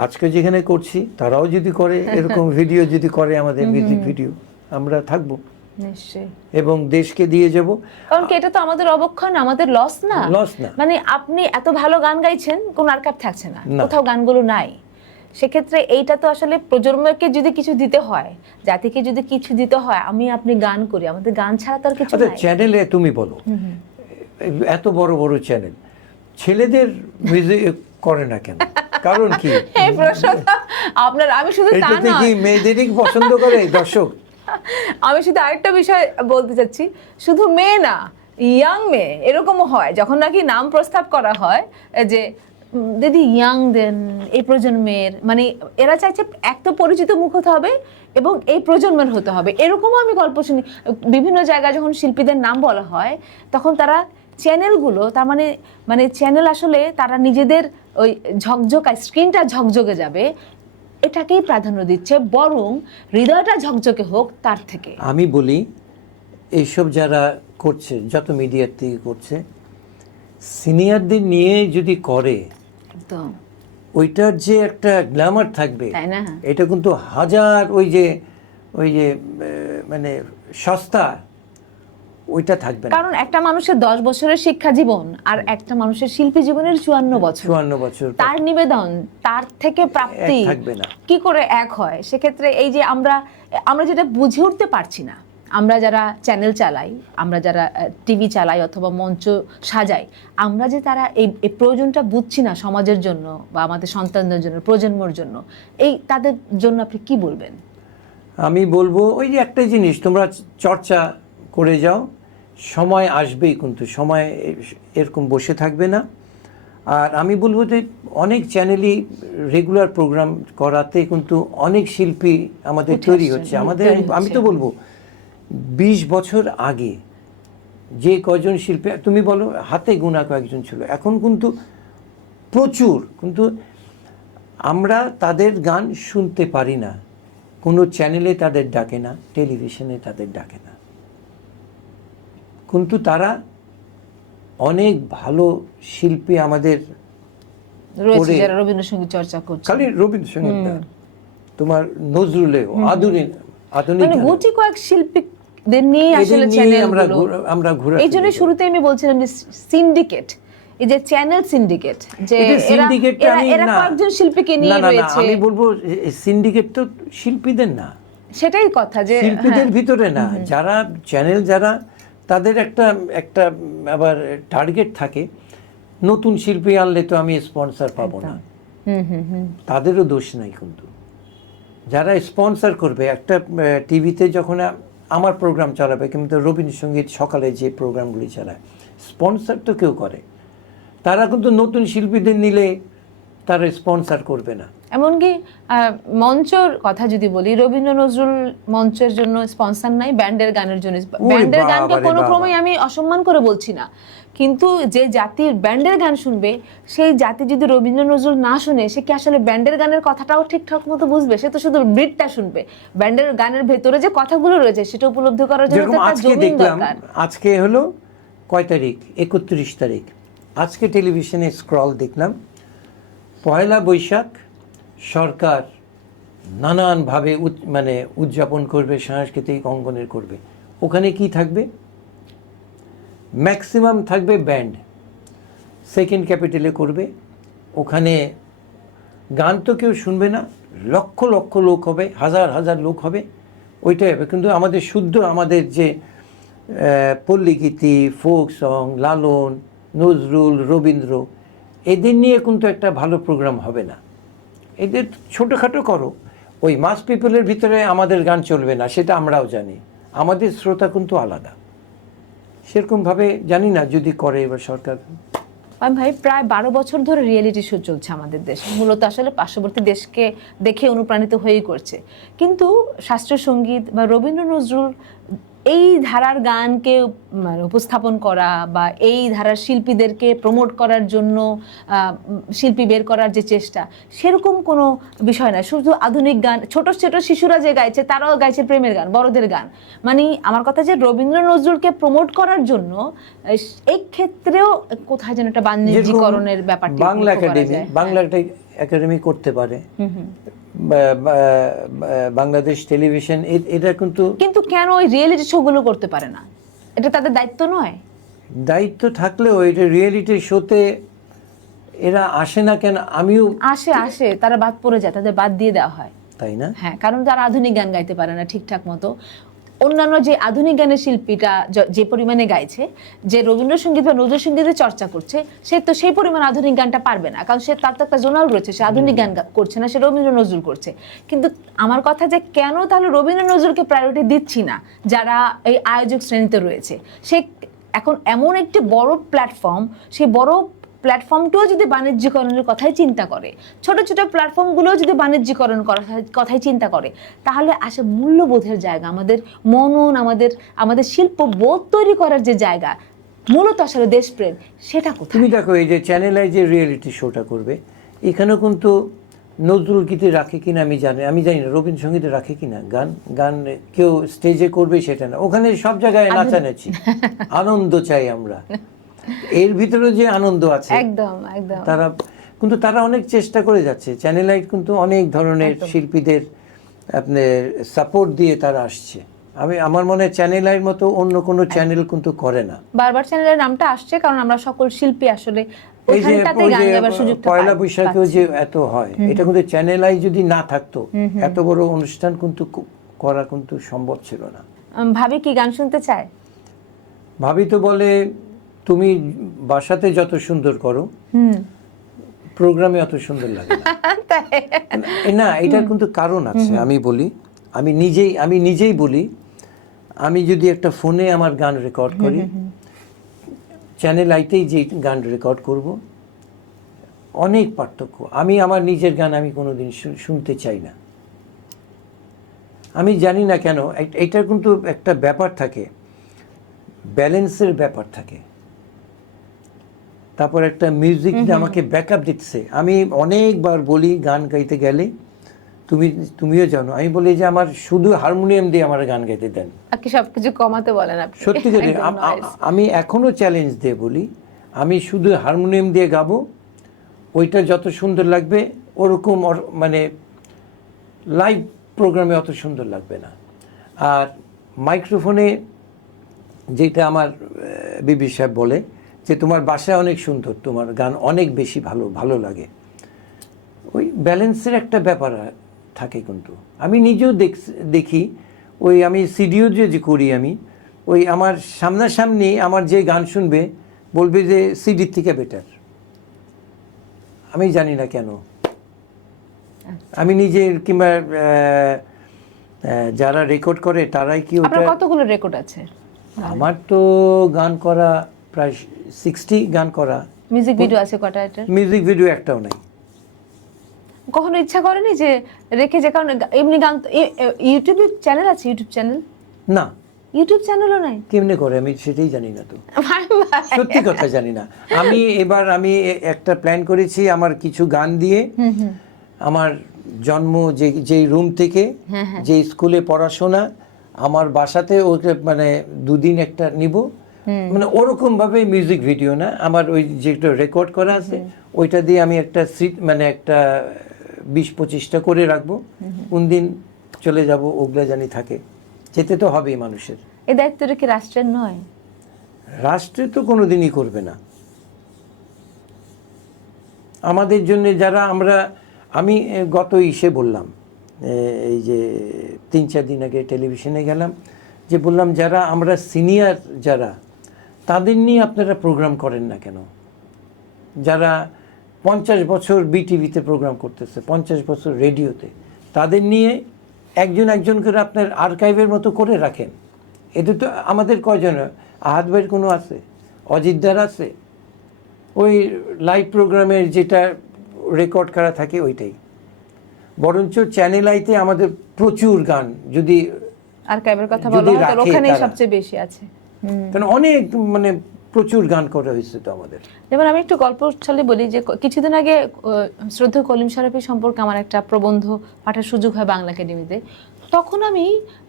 আজকে যেখানে করছি তারাও যদি করে, এরকম ভিডিও যদি করে, আমাদের মিউজিক ভিডিও, আমরা থাকবো নিশ্চয়ই, এবং দেশকে দিয়ে যাব। কারণ কি এটা তো আমাদের অবক্ষয় না, আমাদের লস না। লস না। মানে আপনি এত ভালো গান গাইছেন, কোন আর্কাইভ থাকছে না, না। কোথাও গানগুলো নাই। সেক্ষেত্রে এইটা তো আসলে প্রজন্মকে যদি কিছু দিতে হয়, জাতিকে যদি কিছু দিতে হয়, আপনি গান করি, আমাদের গান ছাড়া তো আর কিছু আচ্ছা, নাই। চ্যানেলে তুমি বলো, এত বড় বড় চ্যানেল ছেলেদের মিউজিক করে না কেন? কারণ কি? এই প্রশ্নটা আপনার, আমি শুধু তা এটাতে না, কি মেয়েদেরই পছন্দ করে দর্শক? আমি শুধু আরেকটা বিষয় বলতে চাচ্ছি, শুধু মেয়ে না, ইয়াং মেয়ে এরকমও হয়, যখন নাকি নাম প্রস্তাব করা হয় যে দিদি ইয়াং দেন, এই প্রজন্মের, মানে এরা চাইছে এক তো পরিচিত মুখ হতে হবে এবং এই প্রজন্মের হতে হবে। এরকমও আমি গল্প শুনি বিভিন্ন জায়গায়, যখন শিল্পীদের নাম বলা হয় তখন তারা চ্যানেলগুলো, তার মানে চ্যানেল আসলে তারা নিজেদের ওই ঝকঝকায়, স্ক্রিনটা ঝকঝকে যাবে এটাকেই প্রাধান্য দিচ্ছে, বরং হৃদয়টা ঝকঝকে হোক তার থেকে। আমি বলি, এইসব যারা করছে, যত মিডিয়ার থেকে করছে, সিনিয়রদের নিয়ে যদি করে, একদম ওইটার যে একটা গ্ল্যামার থাকবে, তাই না? এটা কিন্তু হাজার ওই যে মানে সস্তা ওইটা থাকবে না। কারণ একটা মানুষের 10 বছরের শিক্ষা জীবন আর একটা মানুষের শিল্পী জীবনের 54 বছর, 54 বছর তার নিবেদন, তার থেকে প্রাপ্তি এক থাকবে না। কি করে এক হয়? সেক্ষেত্রে এই যে আমরা যেটা বুঝে উঠতে পারছি না, আমরা যারা চ্যানেল চালাই, আমরা যারা টিভি চালাই অথবা মঞ্চ সাজাই, আমরা যে তারা এই প্রয়োজনটা বুঝছি না সমাজের জন্য বা আমাদের সন্তানদের জন্য, প্রজন্মের জন্য, এই তাদের জন্য আপনি কি বলবেন? আমি বলবো, ওই যে একটা জিনিস, তোমরা চর্চা করে যাও, সময় আসবেই, কিন্তু সময় এরকম বসে থাকবে না। আর আমি বলবো যে অনেক চ্যানেলই রেগুলার প্রোগ্রাম করাতে কিন্তু অনেক শিল্পী আমাদের তৈরি হচ্ছে। আমাদের, আমি তো বলবো 20 বছর আগে যে কয়জন শিল্পী তুমি বলো, হাতে গোনা কয়েকজন ছিল, এখন কিন্তু প্রচুর। কিন্তু আমরা তাদের গান শুনতে পারি না, কোনো চ্যানেলে তাদের ডাকে না, টেলিভিশনে তাদের ডাকে না, কিন্তু তারা অনেক ভালো শিল্পী আমাদের রয়েছে যারা রবীন্দ্রসঙ্গীত চর্চা করছে। খালি রবীন্দ্রসঙ্গীত না, তোমার নজরুলেও আধুনিক মানে গুটি কয়েক শিল্পীদের নিয়ে আসলে চ্যানেলগুলো আমরা ঘুরে। এই জন্য শুরুতে আমি বলছিলাম যে সিন্ডিকেট, এই যে চ্যানেল সিন্ডিকেট, যে এরা কয়েকজন শিল্পীকে নিয়ে রয়েছে। আমি বলবো সিন্ডিকেট তো শিল্পীদের না, সেটাই কথা, যে শিল্পীদের ভিতরে না, যারা চ্যানেল, যারা তাদের একটা আবার টার্গেট থাকে, নতুন শিল্পী আনলে তো আমি স্পন্সর পাবো না, তাদেরও দোষ নাই। কিন্তু যারা স্পন্সর করবে, একটা টিভিতে যখন আমার প্রোগ্রাম চালাবে, কিন্তু রবীন্দ্রসঙ্গীত সকালে যে প্রোগ্রামগুলি চালায়, স্পন্সর তো কেউ করে, তারা কিন্তু নতুন শিল্পীদের নিলে তারা স্পন্সর করবে না। এমনকি মঞ্চর কথা যদি বলি, রবীন্দ্র নজরুল মঞ্চের জন্য স্পন্সর নাই, ব্যান্ডের গানের জন্য। ব্যান্ডের গানকে কোনো ক্রমেই আমি অসম্মান করে বলছি না, কিন্তু যে জাতির ব্যান্ডের গান শুনবে, সেই জাতি যদি রবীন্দ্র নজরুল না শুনে, সে কি আসলে ব্যান্ডের গানের কথাটাও ঠিকঠাক মতো বুঝবে? সে তো শুধু বিটটা শুনবে, ব্যান্ডের গানের ভেতরে যে কথাগুলো রয়েছে সেটা উপলব্ধি করার জন্য তো একটা জমিন দরকার। আজকে হলো কয় তারিখ? 31 তারিখ। আজকে টেলিভিশনে স্ক্রল দেখলাম, পয়লা বৈশাখ সরকার নানানভাবে মানে উদযাপন করবে, সাংস্কৃতিক অঙ্গনের করবে। ওখানে কি থাকবে? ম্যাক্সিমাম থাকবে ব্যান্ড, সেকেন্ড ক্যাপিটালে করবে। ওখানে গান তো কেউ শুনবে না, লক্ষ লক্ষ লোক হবে, হাজার হাজার লোক হবে, ওইটাই হবে। কিন্তু আমাদের শুদ্ধ আমাদের যে পল্লীগীতি, ফোক সং, লালন, নজরুল, রবীন্দ্র, এদের নিয়ে কিন্তু একটা ভালো প্রোগ্রাম হবে না। এদের ছোটোখাটো করো, ওই মাস পিপলের ভিতরে আমাদের গান চলবে না, সেটা আমরাও জানি। আমাদের শ্রোতা কিন্তু আলাদা, সেরকমভাবে জানি না যদি করে এবার সরকার। ভাই প্রায় 12 বছর ধরে রিয়েলিটি শো চলছে আমাদের দেশে, মূলত আসলে পার্শ্ববর্তী দেশকে দেখে অনুপ্রাণিত হয়েই করছে। কিন্তু শাস্ত্রীয় সঙ্গীত বা রবীন্দ্র নজরুল এই ধারার গানকে মানে উপস্থাপন করা বা এই ধারার শিল্পীদেরকে প্রমোট করার জন্য শিল্পী বের করার যে চেষ্টা, সেরকম কোনো বিষয় না। শুধু আধুনিক গান, ছোট ছোট শিশুরা যে গাইছে তারাও গাইছে প্রেমের গান, বড়দের গান। মানে আমার কথা যে রবীন্দ্র নজরুলকে প্রমোট করার জন্য এই ক্ষেত্রেও কোথায় যেন একটা বাণিজ্যিকরণের ব্যাপারটি বাংলা একাডেমি করতে পারে, বাংলাদেশ টেলিভিশন, এটা কিন্তু কেন ওই রিয়েলিটি শোগুলো করতে পারে না? এটা তাদের দায়িত্ব নয়? দায়িত্ব থাকলেও এটা রিয়েলিটি শোতে এরা আসে না কেন? আমিও আসে, তারা বাদ পড়ে যায়, তাদের বাদ দিয়ে দেওয়া হয়, তাই না? হ্যাঁ, কারণ তারা আধুনিক গান গাইতে পারে না ঠিকঠাক মতো। অন্যান্য যে আধুনিক গানের শিল্পীটা যে পরিমাণে গাইছে, যে রবীন্দ্রসঙ্গীত বা নজরুল সঙ্গীতের চর্চা করছে, সে তো সেই পরিমাণ আধুনিক গানটা পারবে না, কারণ তার তো একটা জোনাল রয়েছে, সে আধুনিক গান করছে না, সে রবীন্দ্র নজরুল করছে। কিন্তু আমার কথা যে কেন তাহলে রবীন্দ্র নজরুলকে প্রায়োরিটি দিচ্ছি না যারা এই আয়োজক শ্রেণীতে রয়েছে? সে এখন এমন একটি বড় প্ল্যাটফর্ম, সেই বড় প্ল্যাটফর্মটিও যদি বাণিজ্যিকরণের কথাই চিন্তা করে, ছোট ছোট প্ল্যাটফর্মগুলোও যদি বাণিজ্যিকরণ করার কথাই চিন্তা করে, তাহলে আসে মূল্যবোধের জায়গা, আমাদের মনন, আমাদের শিল্পবোধ তৈরি করার যে জায়গা, মূলত আসলে দেশপ্রেম, সেটা কোথায়? তুমি দেখো, এই যে চ্যানেল আই যে রিয়েলিটি শোটা করবে, এখানেও কিন্তু নজরুল গীতি রাখে কিনা আমি জানি না, রবীন্দ্রসঙ্গীতে রাখে কিনা গান কেউ স্টেজে করবে সেটা না। ওখানে সব জায়গায় নাচানাচি, আনন্দ চাই আমরা, এর ভিতরে যে আনন্দ আছে একদম তারা অনেক চেষ্টা করে যাচ্ছে। চ্যানেল আই কিন্তু অনেক ধরনের শিল্পীদের আপনার সাপোর্ট দিয়ে তারা আসছে। আমার মনে হয় চ্যানেল আইয়ের মতো অন্য কোনো চ্যানেল কিন্তু করে না। বারবার চ্যানেলের নামটা আসছে কারণ আমরা সকল শিল্পী আসলে এই যে পয়লা বৈশাখেও যে এত হয়, এটা কিন্তু চ্যানেল আই যদি না থাকতো এত বড় অনুষ্ঠান কিন্তু করা কিন্তু সম্ভব ছিল না। ভাবি কি গান শুনতে চায়? ভাবি তো বলে তুমি বাসাতে যত সুন্দর করো, প্রোগ্রামে অত সুন্দর লাগে না। এটার কিন্তু কারণ আছে। আমি নিজেই বলি, আমি যদি একটা ফোনে আমার গান রেকর্ড করি, চ্যানেল আইতেই যে গান রেকর্ড করব, অনেক পার্থক্য। আমি আমার নিজের গান আমি কোনোদিন শুনতে চাই না। আমি জানি না কেন, এটার কিন্তু একটা ব্যাপার থাকে, ব্যালেন্সের ব্যাপার থাকে। তারপর একটা মিউজিক আমাকে ব্যাকআপ দিচ্ছে। আমি অনেকবার বলি গান গাইতে গেলে, তুমিও জানো, আমি বলি যে আমার শুধু হারমোনিয়াম দিয়ে আমার গান গাইতে দেন, সবকিছু কমাতে বলেন আপনি। সত্যি করে আমি এখনো চ্যালেঞ্জ দিয়ে বলি, আমি শুধু হারমোনিয়াম দিয়ে গাবো, ওইটা যত সুন্দর লাগবে ওরকম মানে লাইভ প্রোগ্রামে অত সুন্দর লাগবে না। আর মাইক্রোফোনে যেটা আমার বিবি সাহেব বলে যে তোমার বাসায় অনেক সুন্দর, তোমার গান অনেক বেশি ভালো লাগে, ওই ব্যালেন্সের একটা ব্যাপার থাকে। কিন্তু আমি নিজেও দেখি, ওই আমি সিডিও যে করি, আমি ওই আমার সামনাসামনি আমার যে গান শুনবে বলবে যে সিডির থেকে বেটার। আমি জানি না কেন, আমি নিজের কিংবা যারা রেকর্ড করে তারাই কি ওটা। কতগুলো রেকর্ড আছে? আমার তো গান করা প্রায় 60 গান করা। মিউজিক ভিডিও আছে কটা? এটা মিউজিক ভিডিও একটাও নাই। কখনো ইচ্ছা করেনি যে রেখে যে, কারণ এমনি গান ইউটিউব চ্যানেল আছে? ইউটিউব চ্যানেল না, ইউটিউব চ্যানেলও নাই। কেমনে করে আমি সেটাই জানি না, তো সত্যি কথা জানি না। আমি একটা প্ল্যান করেছি, আমার কিছু গান দিয়ে আমার জন্ম যে রুম থেকে, যে স্কুলে পড়াশোনা, আমার বাসাতে ওকে মানে 2 দিন একটা নিব, মানে ওরকম ভাবে মিউজিক ভিডিও না, আমার ওই যেটা রেকর্ড করা আছে ওইটা দিয়ে আমি একটা মানে একটা 20-25টা করে রাখবো, কোন দিন চলে যাব ওগুলা জানি থাকে, যেতে তো হবেই মানুষের। এই দায়িত্বটা কি রাষ্ট্রের নয়? রাষ্ট্রে তো কোনোদিনই করবে না। আমাদের জন্য যারা আমি গত ইসে বললাম, এই যে 3-4 দিন আগে টেলিভিশনে গেলাম, যে বললাম যারা আমরা সিনিয়র যারা, তাদের নিয়ে আপনারা প্রোগ্রাম করেন না কেন? যারা 50 বছর বিটিভিতে প্রোগ্রাম করতেছে, 50 বছর রেডিওতে, তাদের নিয়ে একজন করে আপনার আর্কাইভের মতো করে রাখেন। এতে তো আমাদের কয়জন, আহাদ ভাইয়ের কোনো আছে, অজিতদার আছে, ওই লাইভ প্রোগ্রামের যেটা রেকর্ড করা থাকে ওইটাই। বরঞ্চ চ্যানেল আইতে আমাদের প্রচুর গান, যদি আর্কাইভের কথা বলা হয় তাহলে ওখানেই সবচেয়ে বেশি আছে, কারণ অনেক মানে প্রচুর গান করা হয়েছে তো আমাদের। যেমন আমি একটু গল্প ছলে বলি যে কিছুদিন আগে শ্রদ্ধেয় কলিম শরাফি সম্পর্কে আমার একটা প্রবন্ধ পাঠার সুযোগ হয় বাংলা একাডেমিতে। তখন আমি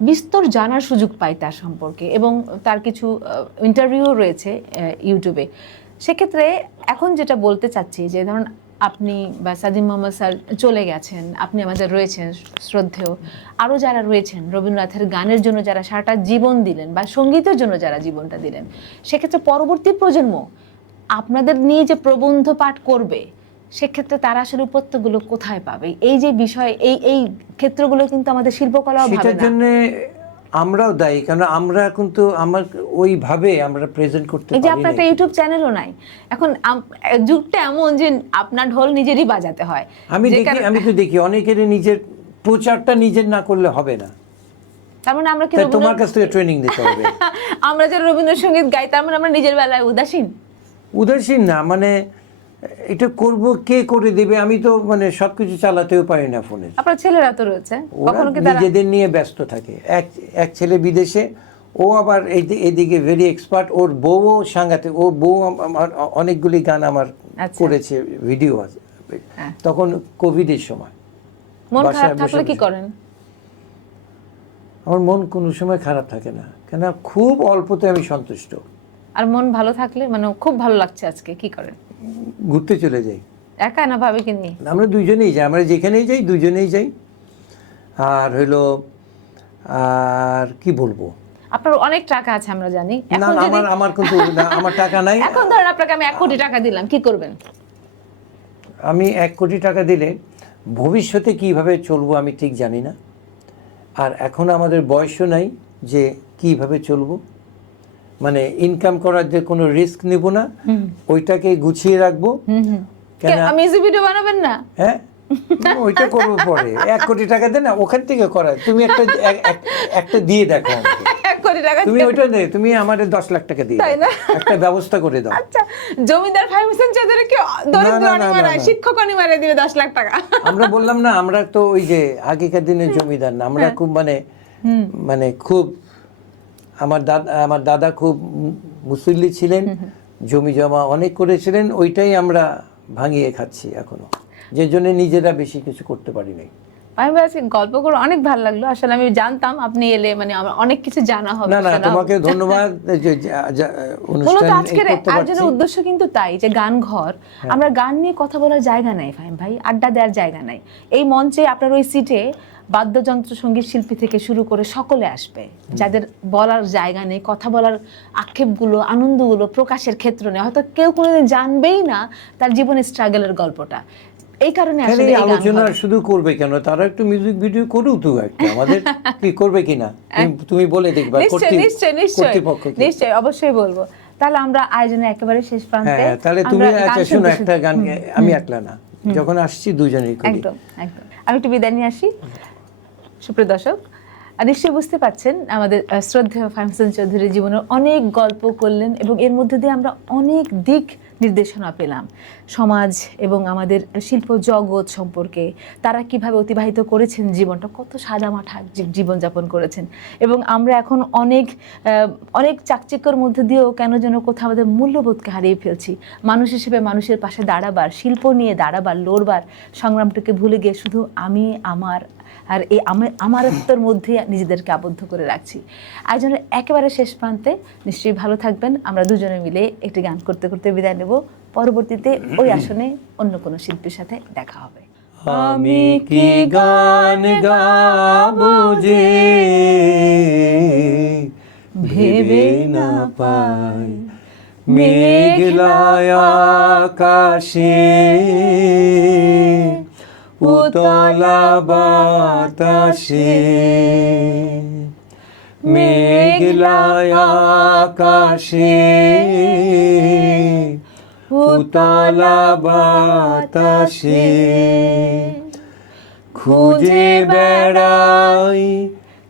বিস্তর জানার সুযোগ পাই তার সম্পর্কে, এবং তার কিছু ইন্টারভিউ রয়েছে ইউটিউবে। সেক্ষেত্রে এখন যেটা বলতে চাচ্ছি যে ধরুন আপনি বা সাদিম মোহাম্মদ স্যার চলে গেছেন, আপনি আমাদের রয়েছেন শ্রদ্ধেয়, আরও যারা রয়েছেন রবীন্দ্রনাথের গানের জন্য যারা সারাটা জীবন দিলেন বা সঙ্গীতের জন্য যারা জীবনটা দিলেন, সেক্ষেত্রে পরবর্তী প্রজন্ম আপনাদের নিয়ে যে প্রবন্ধ পাঠ করবে, সেক্ষেত্রে তারা আসলে উপত্যগুলো কোথায় পাবে? এই যে বিষয়, এই ক্ষেত্রগুলো কিন্তু আমাদের শিল্পকলাও ভাবে সেটার না। জন্য আমরাও দায়ী, কারণ আমরা কিন্তু ওইভাবে আমরা প্রেজেন্ট করতে এই যে পারি আপনার একটা ইউটিউব চ্যানেলও নাই এখন, যুগটা এমন যে আপনার ঢোল নিজেরই বাজাতে হয়। আমি তো দেখি অনেকের নিজের প্রচারটা নিজের না করলে হবে না। তার মানে আমরা কি তোমার কাছ থেকে ট্রেনিং দিতে হবে। আমরা যারা রবীন্দ্রসঙ্গীত গাই, তার মানে আমরা নিজের বেলায় উদাসীন না, মানে এটা করব, কে করে দেবে? আমি তো মানে সবকিছু চালাতেও পারি না ফোনে। আপনার ছেলেরা তো রয়েছে, কখনো কি তারা নিজেদের নিয়ে ব্যস্ত থাকে। এক ছেলে বিদেশে, ও আবার এদিকে ভেরি এক্সপার্ট, ওর বউও সাংঘাতিক। ও বউ আমার অনেকগুলি গান আমার করেছে, ভিডিও আছে। তখন কোভিডের সময়। মন খারাপ থাকলে কি করেন? আমার মন কোনো সময় খারাপ থাকে না, কেন খুব অল্পতে আমি সন্তুষ্ট। আর মন ভালো থাকলে, মানে খুব ভালো লাগছে আজকে, কি করেন? ঘুরতে চলে যাই। একা না ভাবে কি নিয়ে? আমরা দুইজনেই যাই, আমরা যেখানেই যাই দুইজনেই যাই। আর হইলো, আর কি বলবো, আপনার অনেক টাকা আছে আমরা জানি। না আমার কিন্তু আমার টাকা নাই। এখন ধরেন আপনাকে আমি 1 কোটি টাকা দিলাম, কি করবেন? আমি 1 কোটি টাকা দিলে ভবিষ্যতে কিভাবে চলবো আমি ঠিক জানি না। আর এখন আমাদের বয়সও নাই যে কিভাবে চলবো, মানে ইনকাম করার যে কোনো রিস্ক নিব না, ওইটাকে গুছিয়ে রাখবো। মিউজিক ভিডিও বানাবেন না? হ্যাঁ, ওইটা করবো পরে। 1 কোটি টাকা দে না, ওখান থেকে করা। তুমি একটা দিয়ে দেখো আমাকে। 1 কোটি টাকা তুমি ওইটা দে, তুমি আমাদের 10 লাখ টাকা দিয়ে একটা ব্যবস্থা করে দাও। আচ্ছা, জমিদার ফাহিম হোসেন চৌধুরী কি দরিদ্র অনিমারায় শিক্ষক অনিমারে দিবে 10 লাখ টাকা? আমরা বললাম না, আমরা তো ওই যে আগেকার দিনের জমিদার না, আমরা খুব মানে খুব, আমার দাদা খুব মুসল্লি ছিলেন, জমি জমা অনেক করেছিলেন, ওইটাই আমরা ভাঙিয়ে খাচ্ছি এখনো, যে জন্য নিজেরা বেশি কিছু করতে পারি নাই। আমি আজকে গল্প করে অনেক ভালো লাগলো। আসলে আমি জানতাম আপনি এলে মানে আমার অনেক কিছু জানা হবে। না তোমাকে ধন্যবাদ। মূলত আজকের আয়োজনের উদ্দেশ্য কিন্তু তাই, যে গান ঘর, আমরা গান নিয়ে কথা বলার জায়গা নাই ফাহিম ভাই, আড্ডা দেওয়ার জায়গা নাই। এই মঞ্চে আপনার ওই সিটে বাদ্যযন্ত্র সঙ্গীত শিল্পী থেকে শুরু করে সকলে আসবে, যাদের বলার জায়গা নেই, কথা বলার আক্ষেপগুলো, আনন্দগুলো প্রকাশের ক্ষেত্র নেই, হয়তো কেউ কোনোদিন জানবেই না তার জীবনের স্ট্রাগলের গল্পটা। এই কারণে আসলে এই আলোচনা শুধু করবে কেন, তারা একটু মিউজিক ভিডিও করুক তো একটা, আমাদের কি করবে কিনা তুমি বলে দেখবা। নিশ্চয়ই অবশ্যই বলবো। তাহলে আমরা আয়োজনে একেবারে শেষ প্রান্তে। হ্যাঁ, তাহলে তুমি শুনো একটা গান, আমি একলা না, যখন আসছি দুজনেই করি। একদম। আমি একটু বিদায় নিয়ে আসি। সুপ্রিয় দর্শক, নিশ্চয়ই বুঝতে পারছেন আমাদের শ্রদ্ধেয় ফাহিম হোসেন চৌধুরী জীবনের অনেক গল্প করলেন, এবং এর মধ্যে দিয়ে আমরা অনেক দিক নির্দেশনা পেলাম সমাজ এবং আমাদের শিল্প জগৎ সম্পর্কে। তারা কিভাবে অতিবাহিত করেছেন জীবনটা, কত সাদামাঠা জীবনযাপন করেছেন, এবং আমরা এখন অনেক চাকচিক্যর মধ্যে দিয়েও কেন যেন কোথাও আমাদের মূল্যবোধকে হারিয়ে ফেলছি। মানুষ হিসেবে মানুষের পাশে দাঁড়াবার, শিল্প নিয়ে দাঁড়াবার, লড়বার সংগ্রামটাকে ভুলে গিয়ে শুধু আমি আমার আর এই আমারত্বের মধ্যে নিজেদেরকে আবদ্ধ করে রাখছি। আয়োজনের একেবারে শেষ প্রান্তে নিশ্চয়ই ভালো থাকবেন। আমরা দুজনে মিলে একটি গান করতে করতে বিদায় নেব। পরবর্তীতে ওই আসনে অন্য কোনো শিল্পীর সাথে দেখা হবে। আমি কি গান গাবো যে ভেবে না পাই, মেঘলায় আকাশে উতলা বাতাসে, মেঘলায় আকাশে উতলা বাতাসে, খুঁজে বেড়াই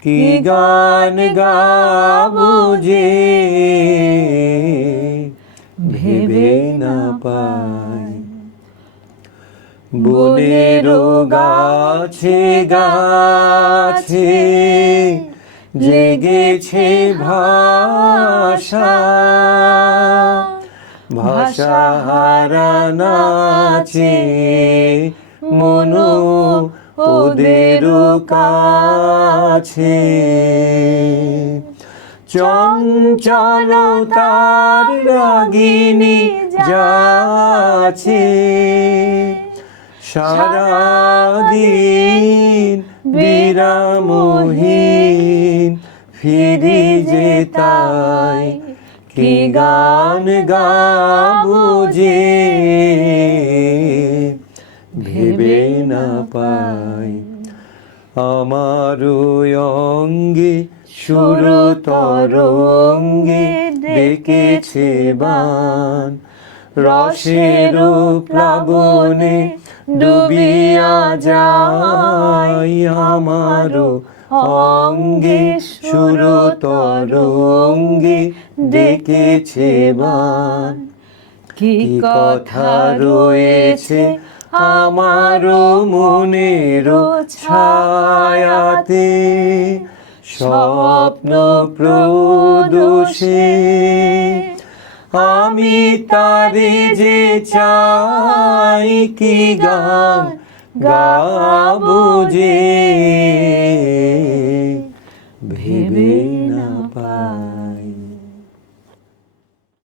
কি গান গাবো যে ভেবে না পাই। বনের গাছে গাছে জেগেছে ভাষা, ভাষা হারা নাচে মনো ওদের কাছে, চঞ্চলতার রাগিনী যাচ্ছে সারাদিন বিরামহীন, ফিরি যে তাই কি গান গাবো যে ভেবে না পাই। আমার অঙ্গে সুর তরঙ্গে ডেকেছে বান, রসের প্লাবনে ডুবিয়া যায় আমার অঙ্গে সুর তরঙ্গে ডেকেছে বান। কি কথা রয়েছে আমার মনের ছায়াতে, স্বপ্ন প্রদোষে আমি তারে যে চাই কি গান গাবো যে